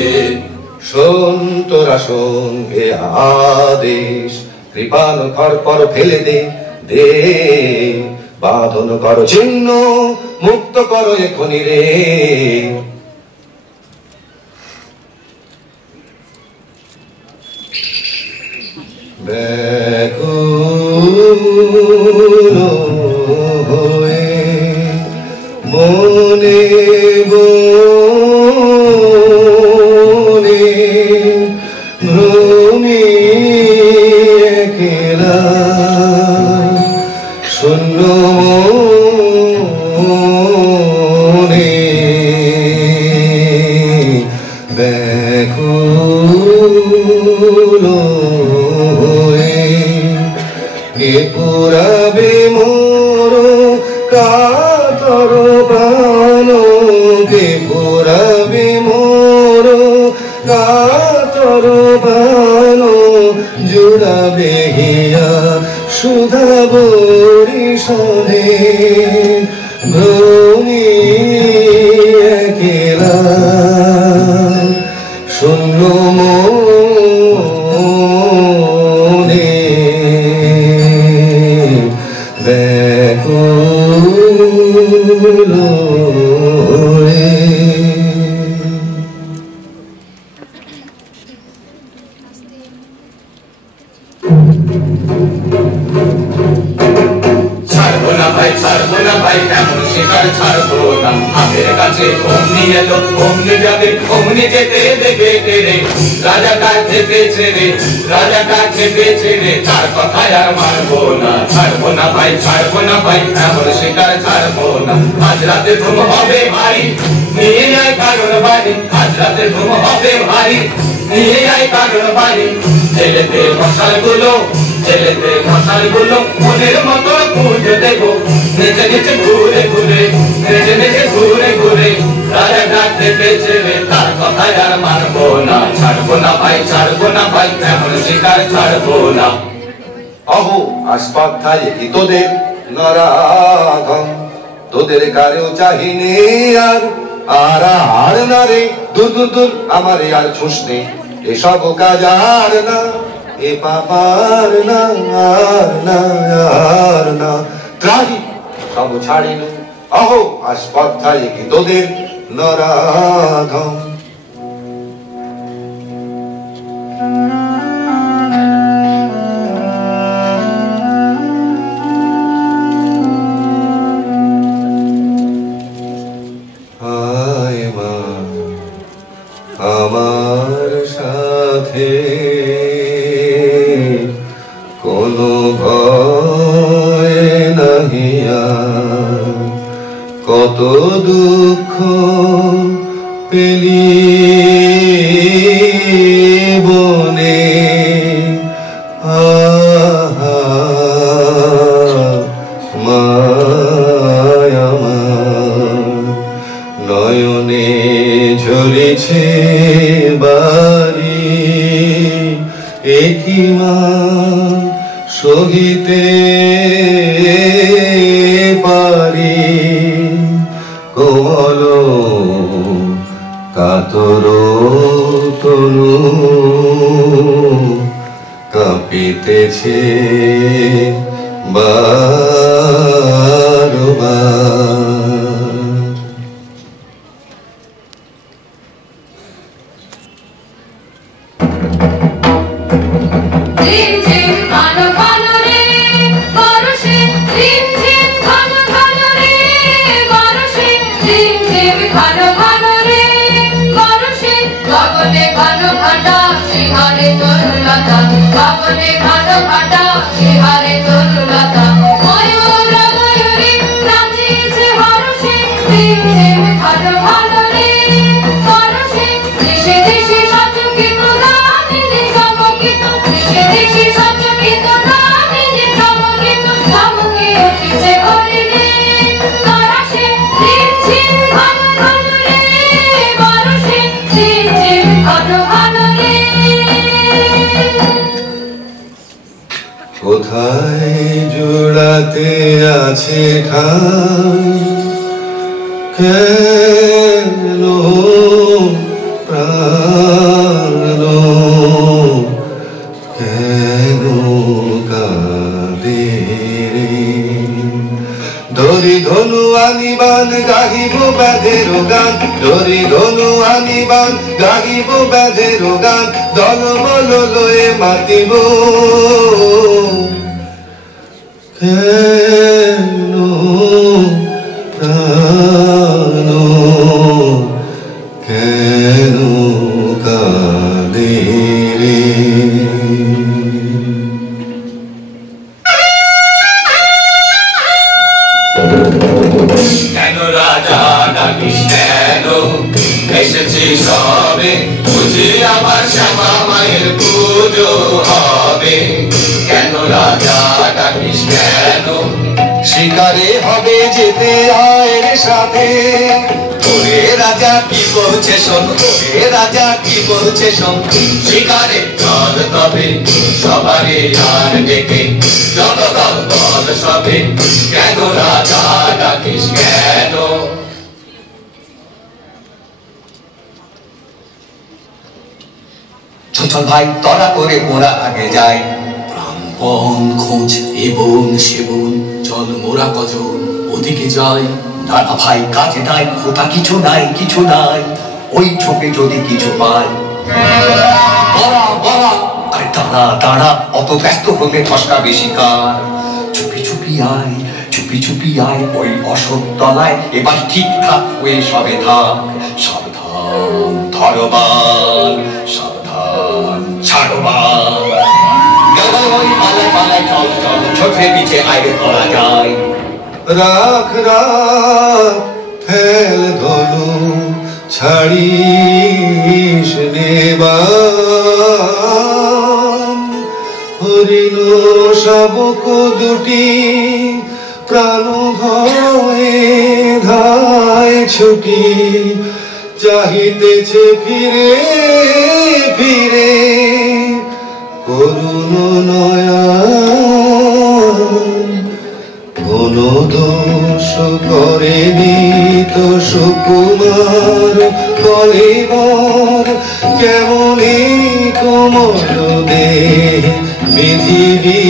শোন তোরা শোন এ আদেশ, কৃপান ঘর পর ফেলে দে দে, বাঁধন করো চিহ্ন মুক্ত করো এখনি রে। ব্যাকুল হয়ে মনে ব্যাকুল হয়ে কে পুরাবে মোর কাতর প্রাণ, কে পুরাবে মোর কাতর প্রাণ, জুড়াবে হিয়া সুধা বরিশালে ভ্রমি একলা শূন্য মনে ব্যাকুল হয়ে। ছাড়বো না ভাই, ছাড়বো না ভাই, এমন শিকার ছাড়বো না। হাতের কাছে অমনি এলো, অমনি যাবে, অমনি যেতে দেবে রে। রাজাটা চেপেছে রে, রাজাটা চেপেছে রে, তার কথায় আর মারবো না। ছাড়বো না ভাই, ছাড়বো না ভাই, এমন শিকার ছাড়বো না। আজ রাতে ঘুম হবে ভারী, নিয়ে আয় কারণ বাড়ি। আজ রাতে ঘুম হবে ভারী, নিয়ে আয় কারণ বাড়ি। ছেলেতে মশালগুলো, ছেলেতে মশালগুলো মনের মতো পুজো দেবো। নেচে নেচে ঘুরে ঘুরে, নেচে নেচে ঘুরে ঘুরে, রাজা ডাকতে পেয়েছে রে, তার কথায় আর মারবো না। ছাড়বো না ভাই, ছাড়বো না ভাই, এমন শিকার ছাড়বো না। অহো আসপাথায় কি তোদের নরাধম, তোদের কারেও চাহিনে আর আর আর না রে, দূর দূর দূর আমার আর ছুসনে, এসব কাজ আর না, এ পাপার না আর না আর না, ত্রাহি সব ছাড়িল। অহো আসপাথায় কি তোদের নরাধম। আমার সাথে কোনো ভয় নাহি আর, কত দুঃখ পেলি বনে, আহা মায় আমার নয়নে ঝরেছে বাড়ি, একই মা সহিতে পারি, কোমল কাতর তনু কাঁপিতেছে বারবার। বাবনে ভালো ভাটা শিহারে তরুলতা, ময়ূর ময়ূরী নাচিছে হরষে, ঝিম ঝিম ভালো ভালো রে পরশে, দেশে দেশে সচকিত রামিনী চমকিত, দেশে দেশে সচকিত রামিনী চমকিত, চমকে উঠিছে হরিণে পরশে, ঝিম ঝিম ভালো ভালো রে পরশে, ঝিম ঝিম ভালো ভালো রে। কোথায় জোড়াতে আছে ঠাই, কেন প্রাণ কেন কাঁদে রে, ধরি ধনু আনিবান গাহিব ব্যাধের গান, ধরি ধনু আনিবান গাহিব ব্যাধের গান, দল বল লয়ে মাতিব কেন প্রাণ কেন কাঁদে রে। কেন রাজা ডাকিস কেন এসেছি সবে বুঝি আমার শ্যামা মায়ের পুজো হবে কেন রাজা ডাকিস কেন শিকারে হবে যেতে আয়ের সাথে ওরে রাজা কি বলছে শোন ওরে রাজা কি বলছে শোন শিকারে চল তবে সবারে আর ডেকে যত দল বল সবে কেন রাজা ডাকিস কেন চল ভাই তরা করে মোরা আগে যাই প্রাণপণ খোঁজ এবং সেবন চল মোরা কজন ওদিকে যাই না না ভাই কাজে নাই খোটা কিছু নাই কিছু নাই ওই ঝোপে যদি কিছু পাই বড়া বড়া আরে দাঁড়া দাঁড়া অত ব্যস্ত হলে ঠসকা বেশি কার চুপি চুপি আয় ওই অশোক তলায় এবার ঠিকঠাক হয়ে সবে থাক সাবধান ধরবান সাবধান ছাড়বান পালায় চল চল ছোটে পিছে আগে করা যায় রাখ রাখ ফেল ধনু ছাড়িস দেবান হরিণ শাবক দুটি প্রাণ ভয়ে ধায় ছুটি চাহিতেছে ফিরে ফিরে করুণ নয়ন কোন দোষ করেনি তো সুকুমার কলেবর কেমনই কোমল দেহ পৃথিবী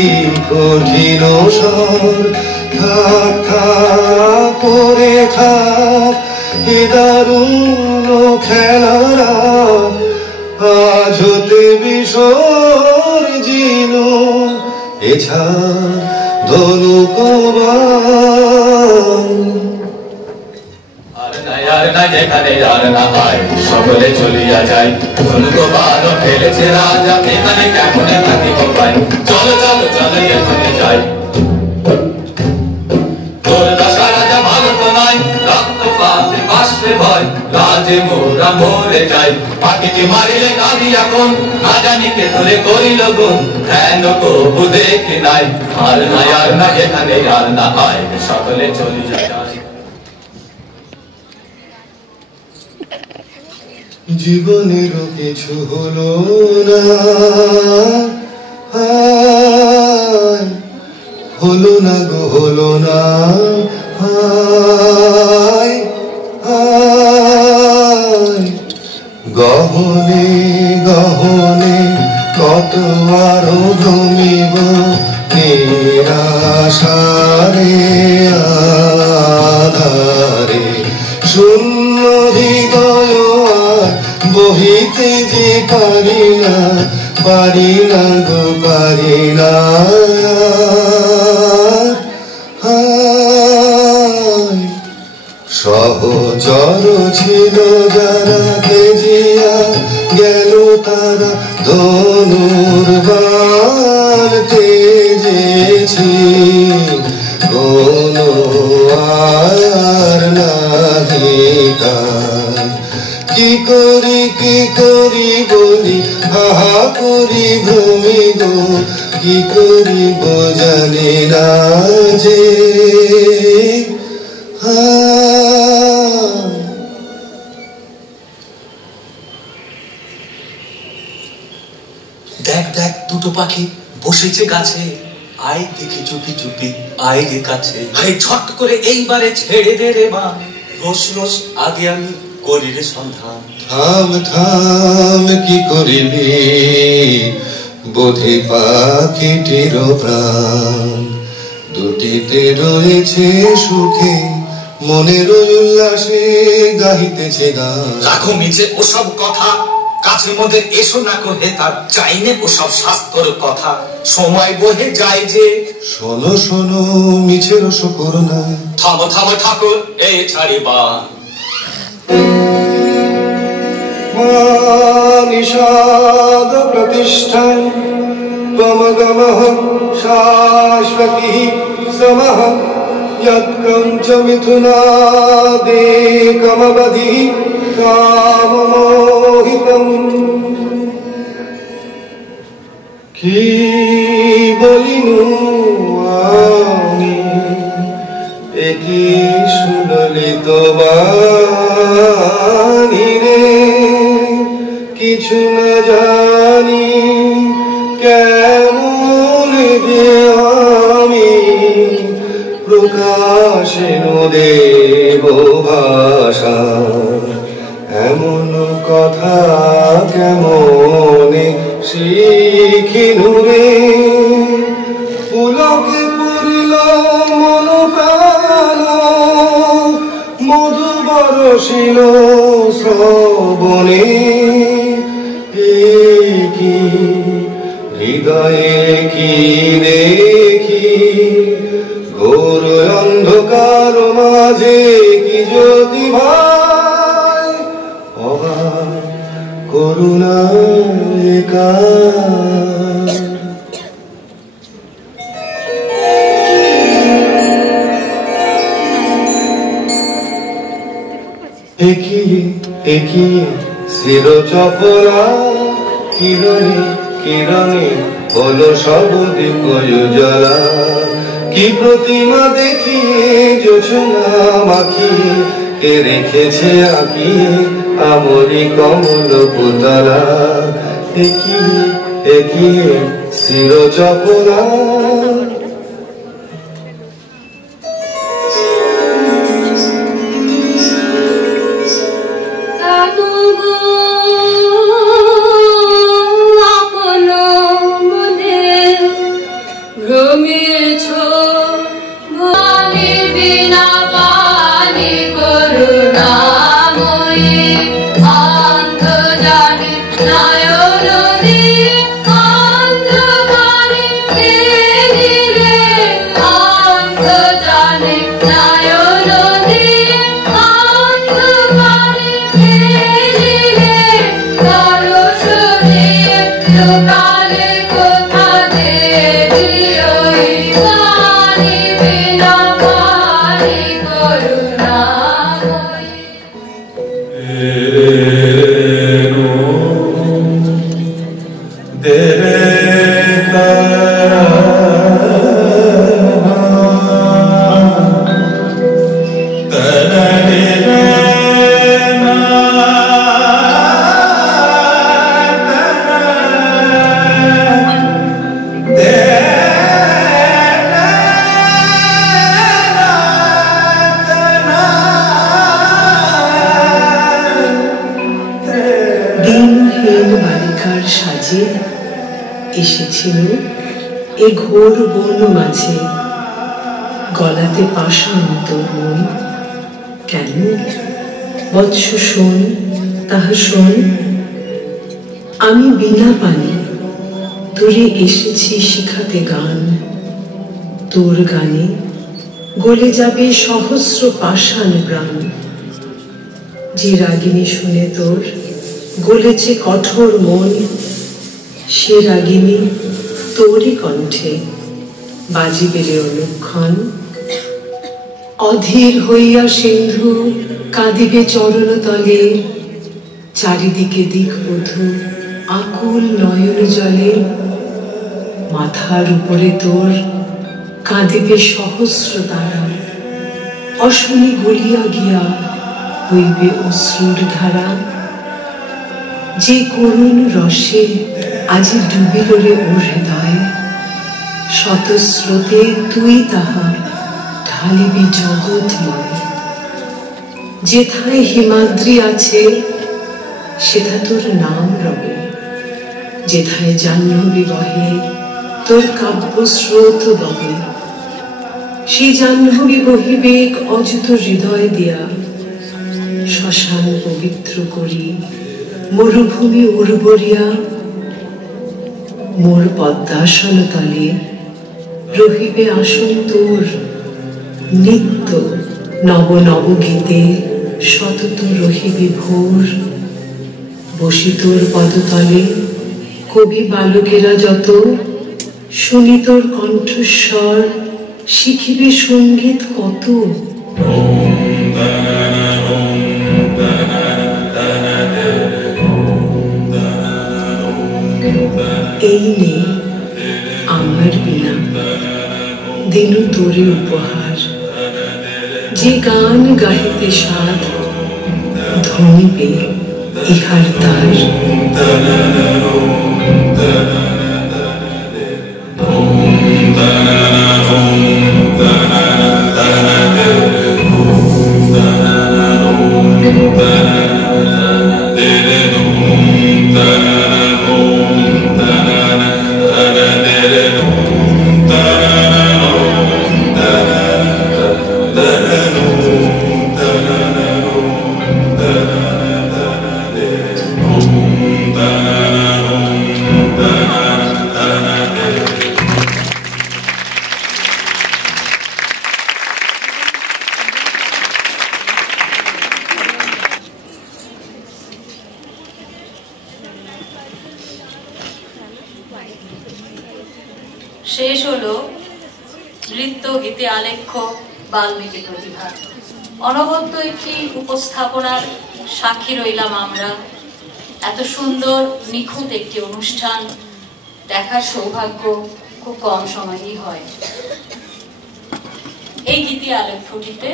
কঠিন স্বর থাক থাক করে থাক এ দারুণ খেলারা আজ হতে বিসর্জিন এছাড় যেখানে আর না হয় সকলে চলিয়া যায় ধনুক বারো ফেলেছে রাজা এখানে কেমন থাকিব পাই চলো চলো চলো এখানে যাই তোর দশা রাজা ভালো তো নাই রক্ত পাতে বাসবে ভয় রাজে মোরা মরে যাই পাখিটি মারিলে কাঁদিয়া কোন না জানি কে ধরে করিল গুণ হেন কবু দেখি নাই আর না এখানে আর না হয় সকলে চলিয়া যায় জীবনের কিছু হলো না হলো না গো হলো না গহনে গহনে কত আরো ভ্রমিব নিরাশারে আধারে শূন্য হৃদয় বহিতে যে পারি না গো পারি না সহচর ছিল যারা তেজিয়া গেল তারা ধনুর্বাণ তেজেছি কোন আর নাহি কি করি বলি হাহা করি ভ্রমি গো কি করিব জানি না যে দেখ দেখ দুটো পাখি বসেছে গাছে আয় দেখি চুপি চুপি আয় রে কাছে আয় ঝট করে এইবারে ছেড়ে দে রে মা রোজ রোজ আগে আমি করি রে সন্ধান থাম থাম কি করিবি বোধে পাখিটির প্রাণ দুটিতে রয়েছে সুখে মনের উল্লাসে গাহিতেছে গান রাখো মিছে ওসব কথা কাছের মধ্যে এসো না কহে তার চাইনে ওসব শাস্ত্র কথা সময় বহে যায় যে শোনো শোনো মিছের শকর না থামো থামো ঠাকুর এই ছাড়িবা নিষাদ প্রতিষ্ঠান গম গম শাশ্বতী সমহ यत्कञ्च मिथुनादेकमवधि काममोहितम् কি বলিনু আমি একই সুললিত বাণী রে কিছু না জানি কেমন যে আমি প্রকাশেন দেব ভাষা এমন কথা কেমনে শিখিনু রে পুলকে পুরিল মন প্রাণ মধু বরসিল শ্রবণে কি হৃদয়ে কি দেখি ঘোর অন্ধকার মাঝে কি জ্যোতি ভাই অবাক করুণা একই শির চপরা কিরণে কিরণে হলো সব দিক জলা কি প্রতিমা দেখিয়ে জোছনা মাখিয়ে কে রেখেছে আঁকি আমরি কমল পুতলা একই শির চপরা এসেছিল এ ঘোর বন মাঝে গলাতে পাষাণ তোর মন কেন বৎস শোন তাহা শোন আমি বিনা পানি তোরে এসেছি শিখাতে গান তোর গানে গলে যাবে সহস্র পাষাণ প্রাণ যে রাগিনী শুনে তোর গলেছে কঠোর মন সে রাগিনী তোরই কণ্ঠে বাজিবে রে অনুক্ষণ অধীর হইয়া সিন্ধু কাঁদিবে চরণ তলে চারিদিকে দিক বধূ আকুল নয়ন জলে মাথার উপরে তোর কাঁদিবে সহস্র তারা অশনি গলিয়া গিয়া হইবে অশ্রুর ধারা যে করুণ রসে আজি ডুবিল রে ওর হৃদয় শতস্রোতে তুই তাহা ঢালিবি জগৎময় যেথায় হিমাদ্রি আছে সেথা তোর নাম রবে যেথায় জাহ্নবী বহে তোর কাব্য স্রোত বহে সে জাহ্নবী বহিবে অযুত হৃদয় দিয়া শ্মশান পবিত্র করি মরুভূমি উর্বরিয়া মোর পদ্মাসন তলে রহিবে আসন তোর নিত্য নব নব গীতে সতত রহিবে ভোর বসি তোর পদতলে কবি বালকেরা যত শুনি তোর কণ্ঠস্বর শিখিবে সঙ্গীত কত। এই নেই আমার বিনা দিনু তোরে উপহার, যে গান গাহিতে সাধ ধনিবে ইহার তার। শেষ হলো নৃত্য গীতে আলেখ্য বাল্মীকি প্রতিভা। অনবদ্য একটি উপস্থাপনার সাক্ষী রইলাম আমরা। এত সুন্দর নিখুঁত একটি অনুষ্ঠান দেখার সৌভাগ্য খুব কম সময়েই হয়। এই গীতি আলেখ্যটিতে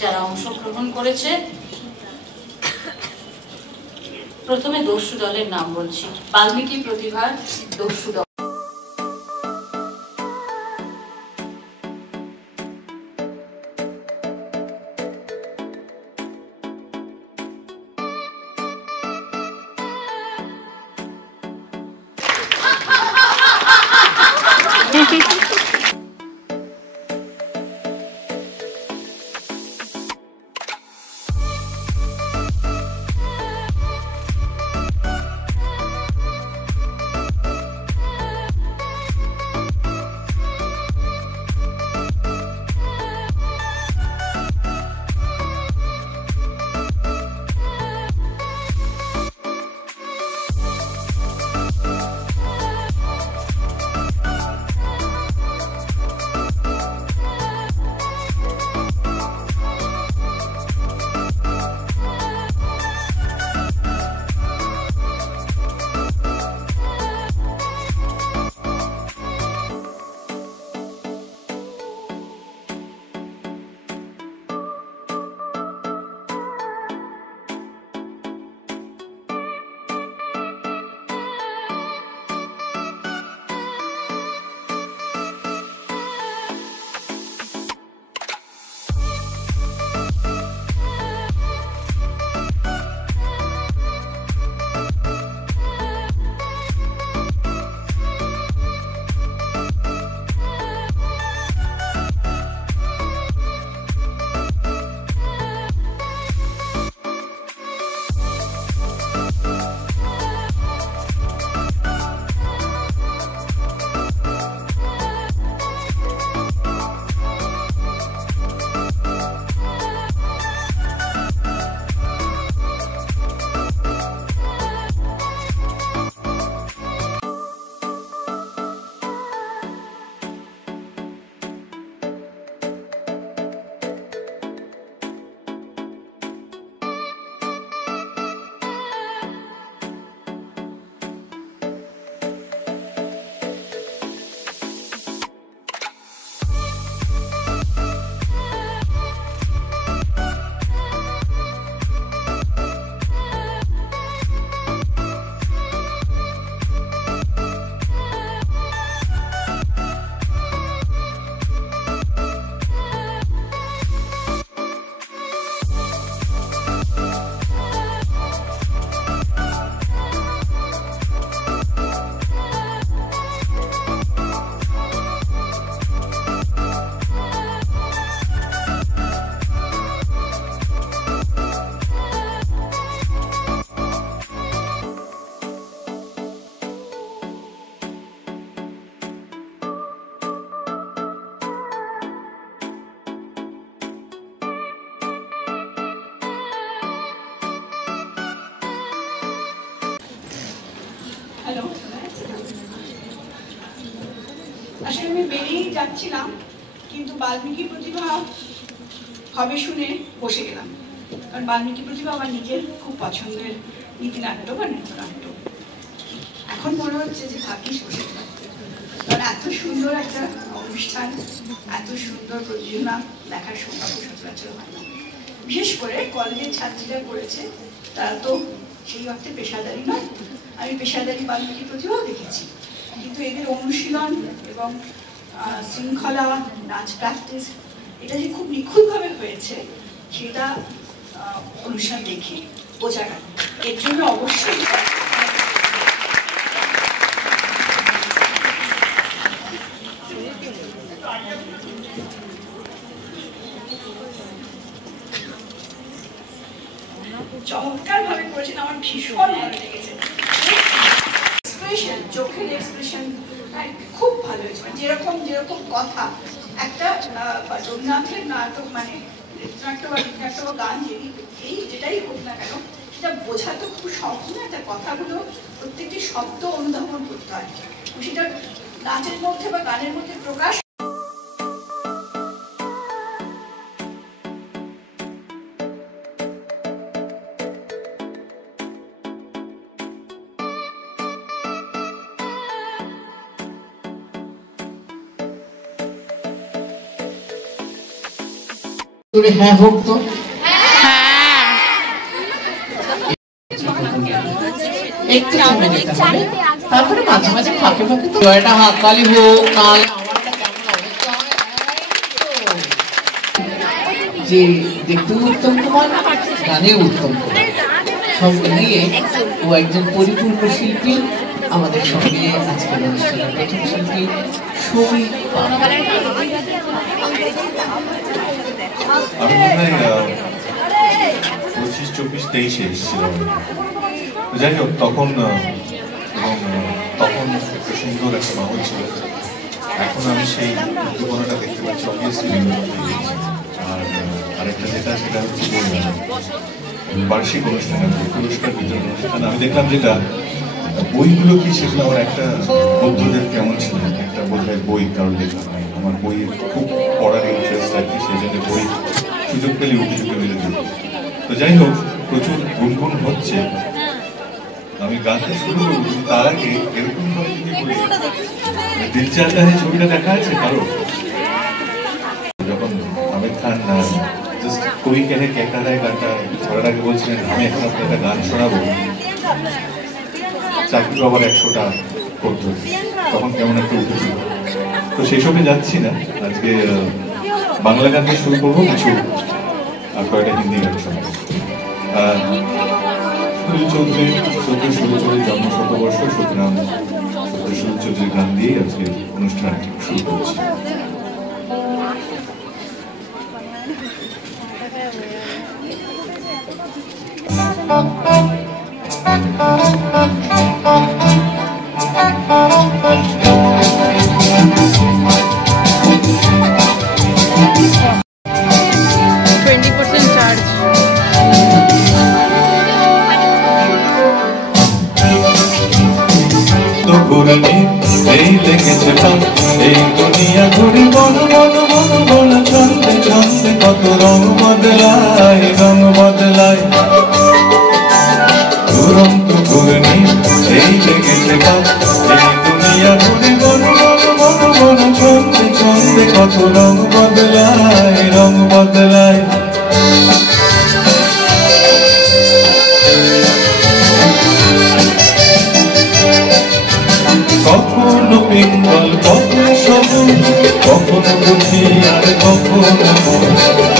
যারা অংশগ্রহণ করেছে, প্রথমে দস্যু দলের নাম বলছি। বাল্মীকি প্রতিভার দস্যু দল। আসলে আমি বেরিয়েই যাচ্ছিলাম, বাল্মীকি প্রতিভা হবে শুনে বসে গেলাম, কারণ বাল্মীকি প্রতিভা আমার নিজের খুব পছন্দের নীতিনাট্য বা নৃত্যনাট্য। এখন মনে হচ্ছে যে ভাগ্যিস বসে গেলাম, কারণ এত সুন্দর একটা অনুষ্ঠান, এত সুন্দর প্রযোজনা দেখার সৌভাগ্য সচরাচর হয় না। বিশেষ করে কলেজের ছাত্রীরা করেছে, তারা তো সেই অর্থে পেশাদারি নয়। আমি পেশাদারি বাল্মীকি প্রতিভাও দেখেছি, কিন্তু এদের অনুশীলন এবং শৃঙ্খলা, নাচ প্র্যাকটিস, এটা যে খুব নিখুঁতভাবে হয়েছে সেটা অনুষ্ঠান দেখে বোঝা গেল। এর জন্য অবশ্যই চমৎকার ভাবে করেছেন, আমার ভীষণ ভালো লেগেছে। এক্সপ্রেশন, চোখের এক্সপ্রেশন খুব ভালো হয়েছে। যেরকম যেরকম কথা একটা রবীন্দ্রনাথের নাটক মানে নৃত্যনাট্য বা গীতনাট্য বা গান যেটাই হোক না কেন, সেটা বোঝা তো খুব সহজ না। একটা কথাগুলো প্রত্যেকটি শব্দ অনুধাবন করতে হয়, সেটা নাচের মধ্যে বা গানের মধ্যে প্রকাশ। হ্যাঁ হোক তো, একটু সময় দিতে হবে, তারপরে মাঝে মাঝে ফাঁকে ফাঁকে তো একটা হাততালি হোক। নাহলে আমারটা কেমন অবস্থা হয়, যে দেখতেও উত্তম কুমার, গানেও উত্তম কুমার, সব মিলিয়ে ও একজন পরিপূর্ণ শিল্পী। আমাদের সঙ্গে আজকের অনুষ্ঠানের প্রথম শিল্পী সৌমি। আমি মনে হয় 25, 24, 23 এসেছিলাম। যাই হোক, তখন তখন একটা সুন্দর একটা মাহল ছিল। এখন আমি সেই উদ্দীপনাটা দেখতে পাচ্ছি, অবভিয়াসলি। আর আরেকটা যেটা, সেটা হচ্ছে বার্ষিক অনুষ্ঠান, পুরস্কার বিতরণ অনুষ্ঠান। আমি দেখলাম যেটা বইগুলো কি, সেগুলো আমার একটা বৌদ্ধদের কেমন ছিল, একটা বোধহয় বই কারোর লেখা হয়। আমার বই খুব পড়ার ইন্টারেস্ট আর কি, সেই জন্য বই সুযোগ পেলে উঠে মেরে দিই। তো যাই হোক, প্রচুর গুনগুন হচ্ছে। আমি গানটা শুরু করবো, তার আগে এরকম ভাবে দিল চাহতা হ্যায় ছবিটা দেখা আছে কারো? যখন আমির খান জাস্ট কোই কেহে কেকা রায় গানটা করার আগে বলছিলেন, আমি এখন আপনার গান শোনাবো, চাকরি আবার 100টা করতো, তখন কেমন একটা উঠেছিল। তো সেসবে যাচ্ছি না, আজকে বাংলা গান দিয়ে শুরু করবো, কিছু আর কয়েকটা হিন্দি গান শোনাবো। সুনীল চৌধুরী, সত্যি সুনীল চৌধুরীর জন্ম শতবর্ষ, সুতরাং সত্যি সুনীল চৌধুরীর গান দিয়ে আজকে অনুষ্ঠান শুরু করছি। এই লেগেছে প্রাণ, এই দুনিয়া ঘুরি বন বন বন বন, ছন্দে ছন্দে কত রং বদলায়, রং বদলায়। দুরন্ত ঘূর্ণি, এই লেগেছে প্রাণ, এই দুনিয়া ঘুরি বন বন বন বন, ছন্দে ছন্দে কত রং বদলায়, রং বদলায়। কখনো পিঙ্গল, কখনো সবুজ, কখনো বুঝি আর কখনো মন।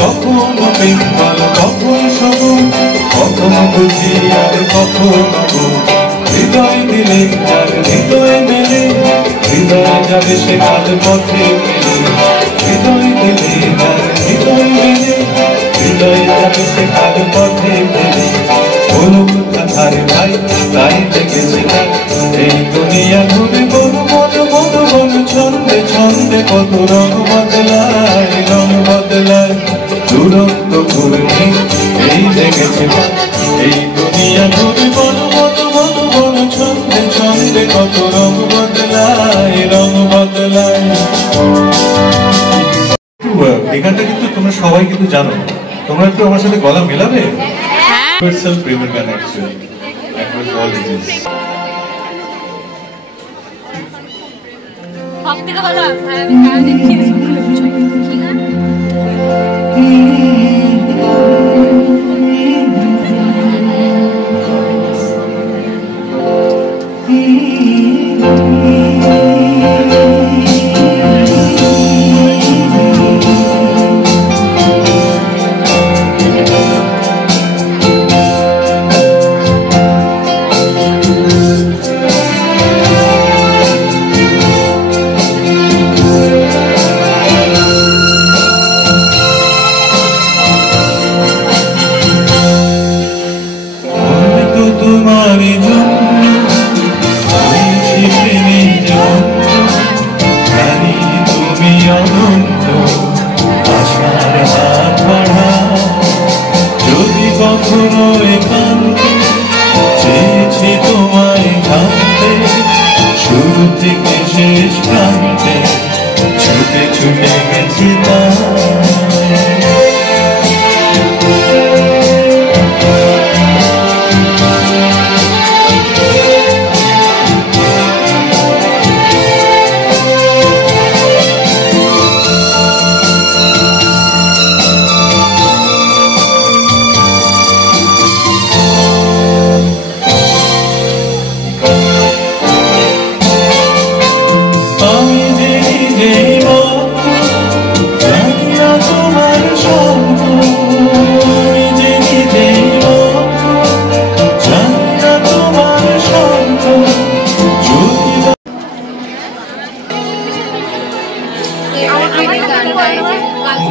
কখনো পিঙ্গল, কখনো সবুজ, কখনো বুঝি আর কখনো মন। হৃদয় দিলে যার হৃদয় মেলে, হৃদয় যাবে সে কাল পথে মেলে। হৃদয় দিলে যার হৃদয় মেলে, হৃদয় যাবে সে কাল পথে মেলে। বলুক কথারে ভাই, তাই দেখেছে তাই, এই দুনিয়া ঘুরে বন বন বন বন, ছন্দে ছন্দে কত রং বদলায়, রং বদলায়। দুরন্ত ঘূর্ণি, এই লেগেছে তাই, এই দুনিয়া ঘুরে বন বন বন বন, ছন্দে ছন্দে কত রং বদলায়, রং বদলায়। এই গানটা কিন্তু তোমরা সবাই কিন্তু জানো, তোমরা একটু আমার সাথে গলা মেলাবে? প্রেমের গান অ্যাকচুয়ালি অল ইট ইজ। সবথেকে ভালো আমি দেখি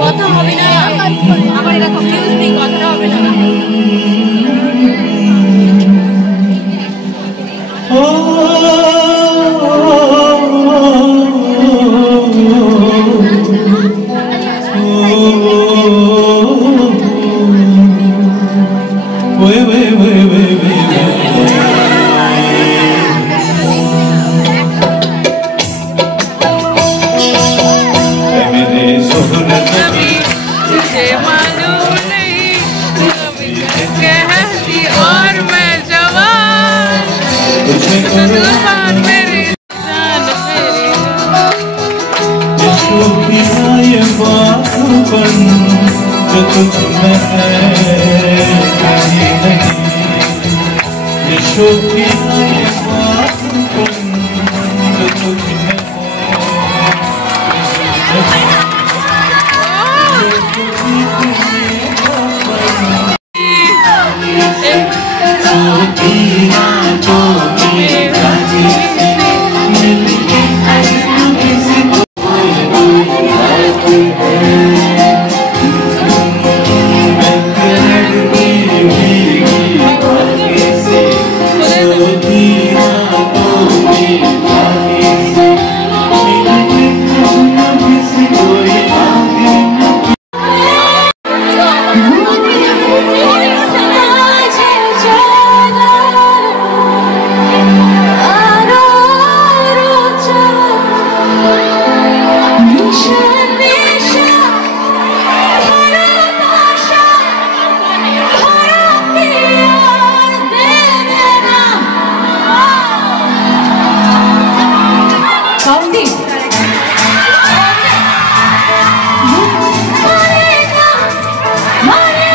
কথা হবে না, আমার এটা কনফিউজ নেই, কথাটা হবে না। Money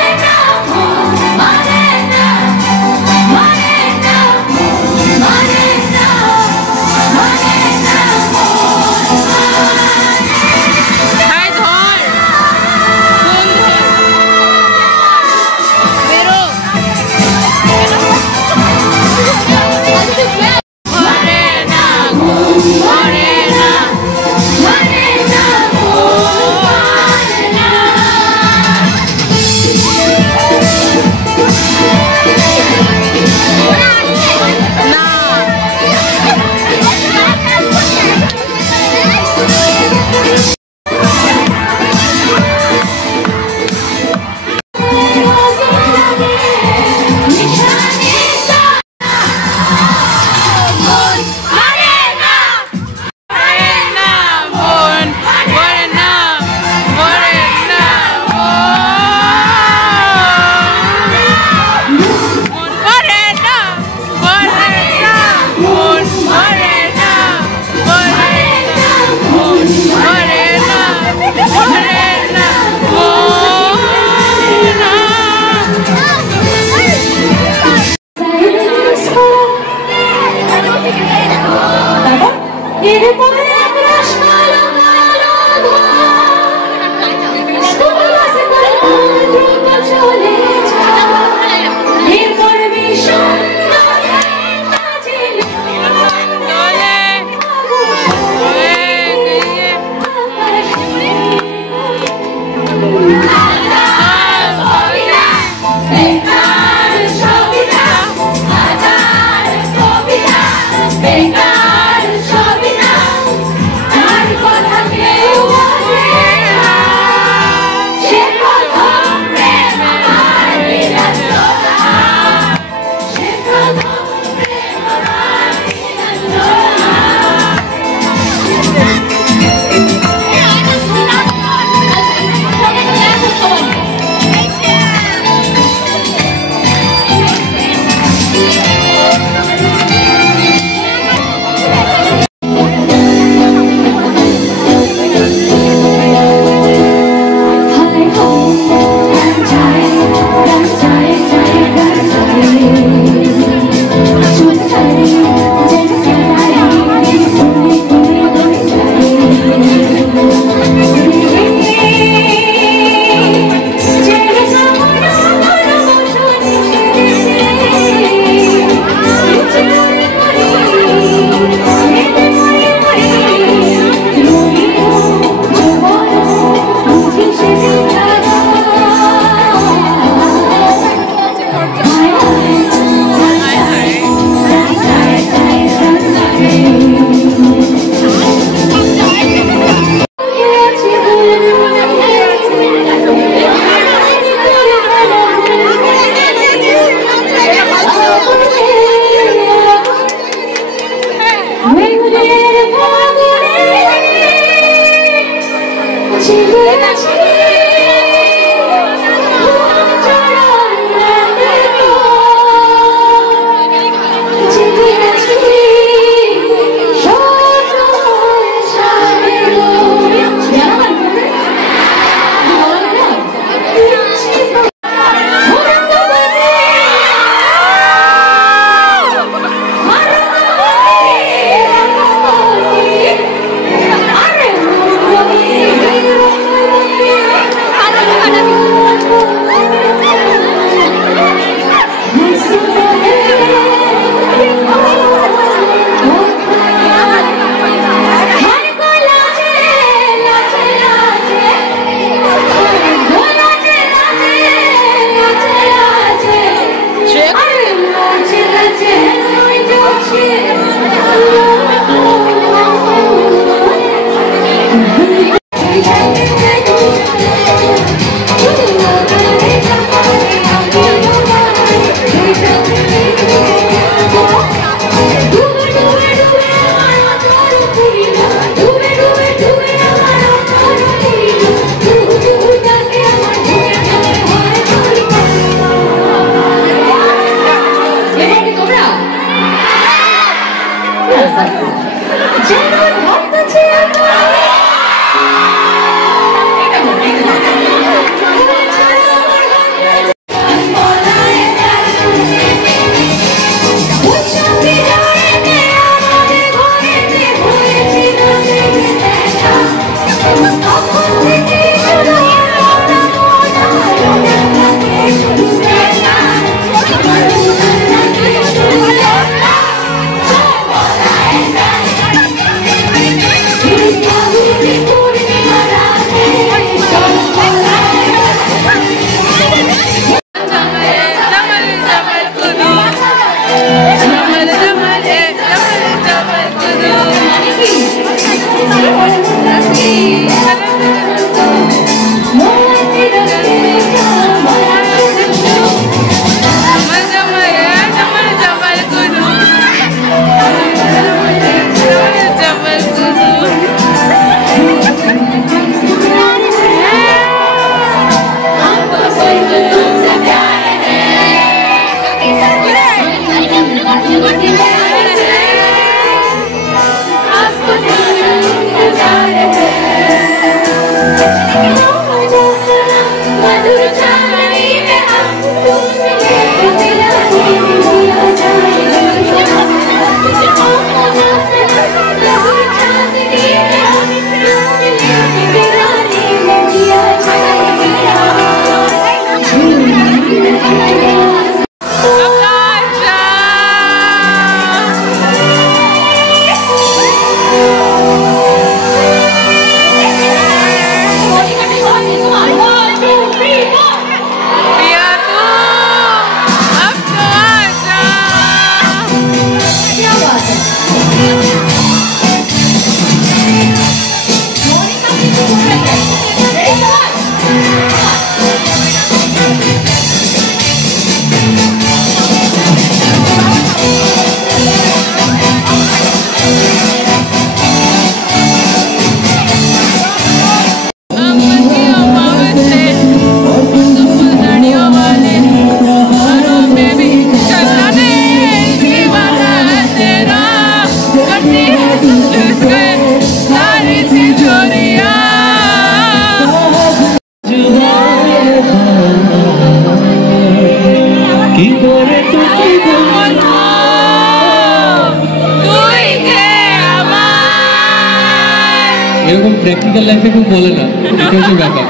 এরকম প্র্যাকটিক্যাল লাইফে খুব বলে না, এটা হচ্ছে ব্যাপার।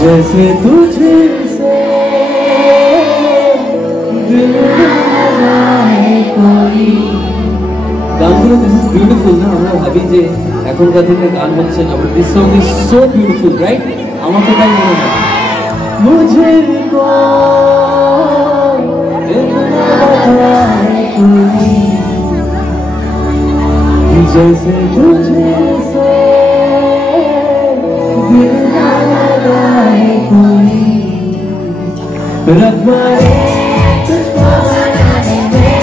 जैसे तुझसे दिल लगाए कोई। গানগুলো দিস ইজ বিউটিফুল না? আমরা ভাবি যে এখনকার দিনে গান হচ্ছে না, but this song is so beautiful, right? আমার তো তাই মনে হয়। मुझे को इतना बताए कोई, जैसे तुझसे दिल लगाए कोई। रब्बा रे तुझको बनाने में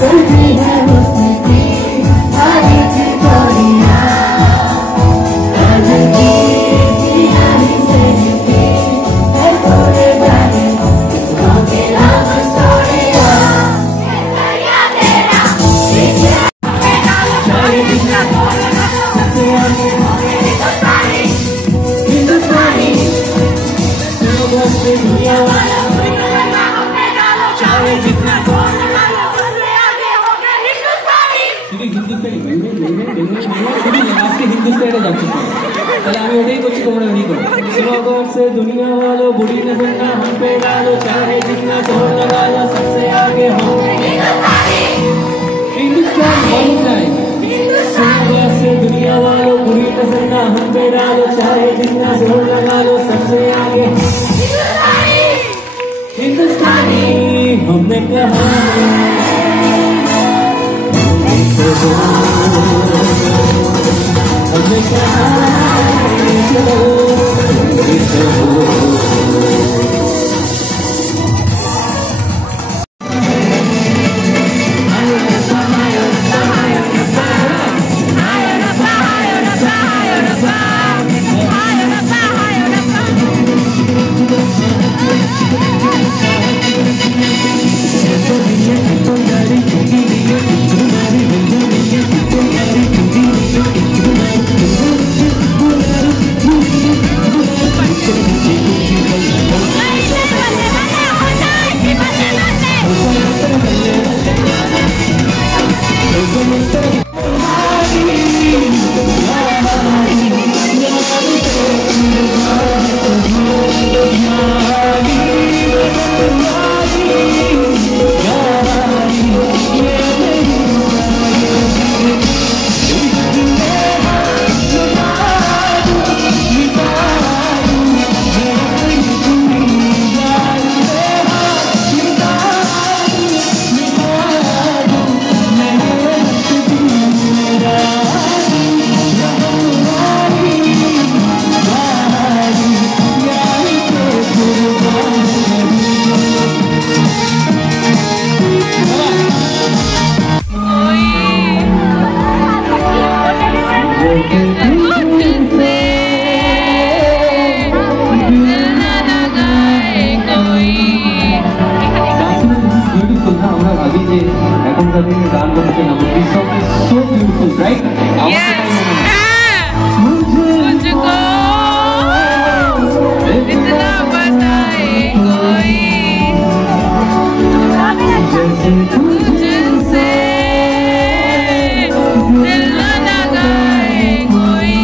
करती है हुस्न की सारी चोरियां, अनकी यानी से निकली है तोरे बारे कितनों के नाम स्टोरियां। कैसा तेरा चाहे जितना हिंदुस्तानी दुनिया वाला चाहे जितना হিন্দুস্তানে যাচ্ছে, তাহলে আমি ওটাই করছি, তোমরা ওটাই করো। स्लोगन से दुनिया वालों बुरी नजर ना हम पे डालो, चाहे जितना जोर लगा लो सबसे आगे हो हिंदुस्तान। वन टाइम स्लोगन से दुनिया वालों बुरी नजर ना हम पे डालो, चाहे जितना जोर लगा लो सबसे आगे हिंदुस्तानी। हमने कहा हमने कहा चलो ভাবি যে এখনকার দিনে গান বলছে না, this song is so beautiful, right? इतना बताए कोई तुझसे दिल न लगाए कोई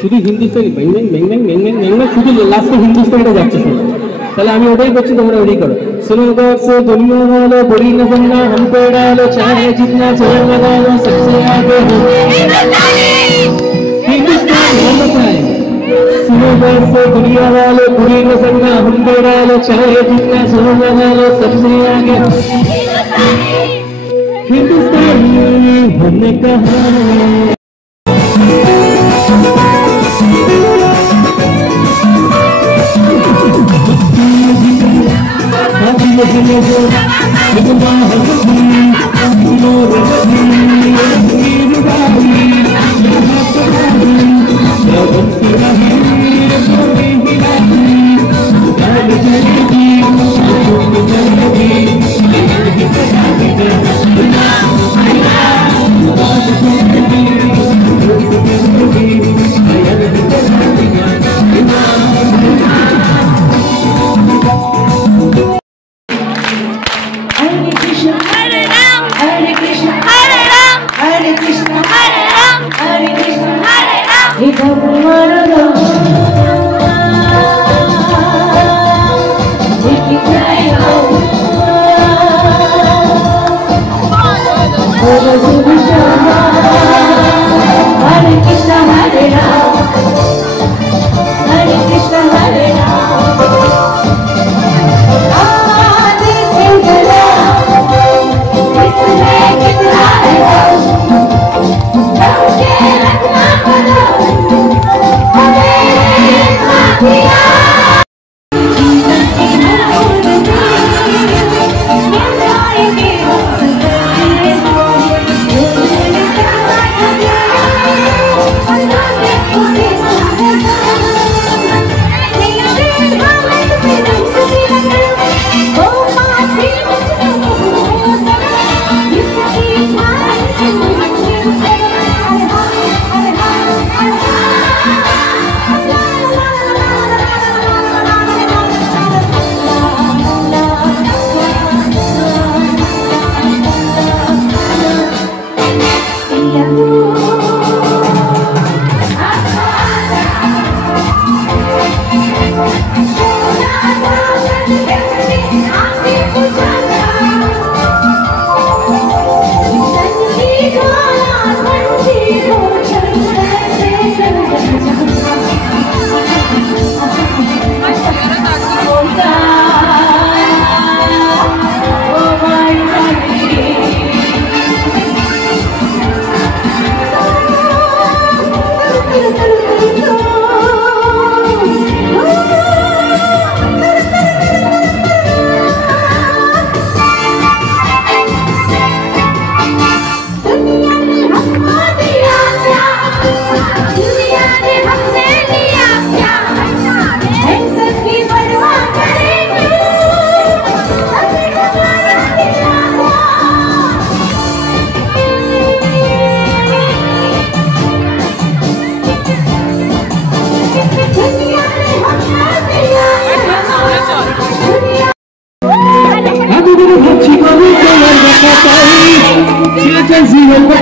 শুধু হিন্দুস্তানি ব্যাং ব্যাং ব্যাং ব্যাং ব্যাং ব্যাং ব্যাং ব্যাং শুধু লাস্টে হিন্দুস্তানিটা যাচ্ছে শুনে তাহলে আমি ওটাই করছি তোমরা ওটাই করো सुनो गौर से दुनिया वालों बुरी न बनना हम पे डालो चाहे जितना जोर लगा लो सबसे आगे हो हिंदुस्तानी हम बताएं सुनो गौर से दुनिया वालों बुरी न बनना हम पे डालो चाहे जितना जोर लगा लो सबसे आगे हो हिंदुस्तानी हमने कहा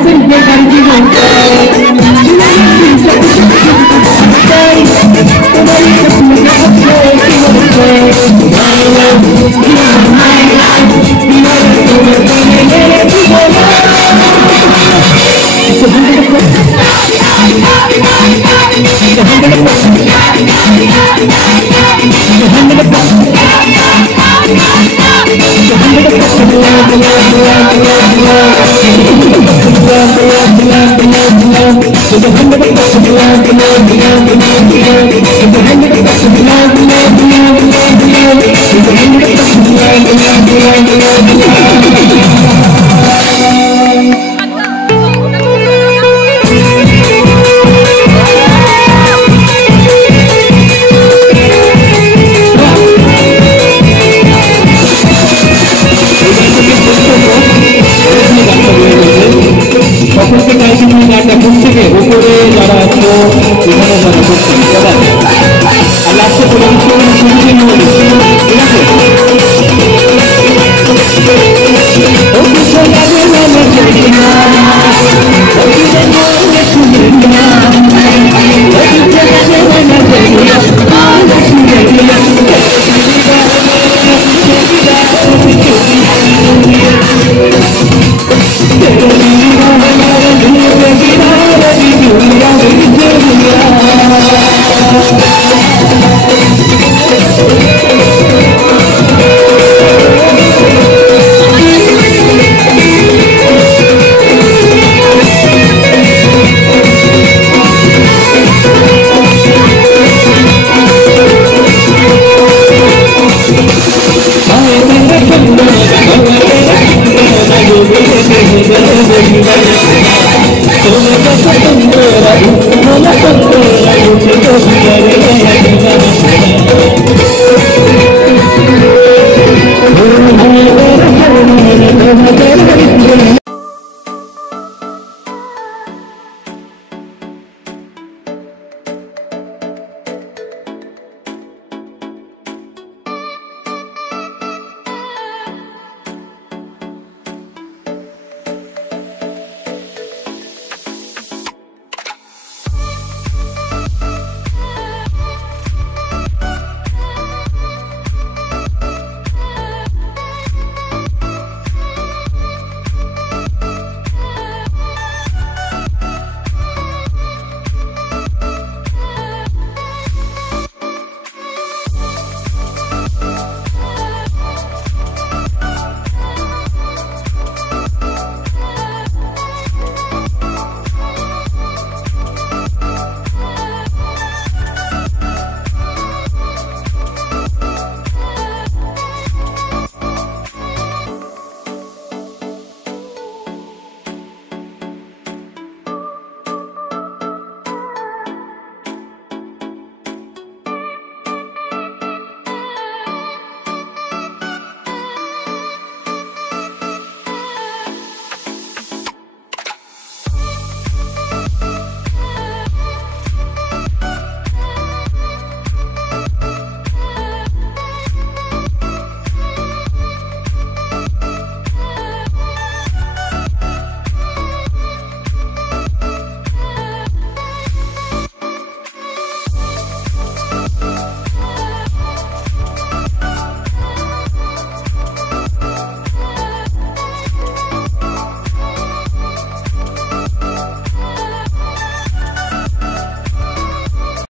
sempre gardi non সকলকে চাইছি তুমি গানটা ঘুম থেকে উপরে যারা আছো এখানে যারা করছেন সবাই আর লাস্টে বলে দিচ্ছি সুযোগই নিয়ে ঠিক আছে ও কিছু লাগে না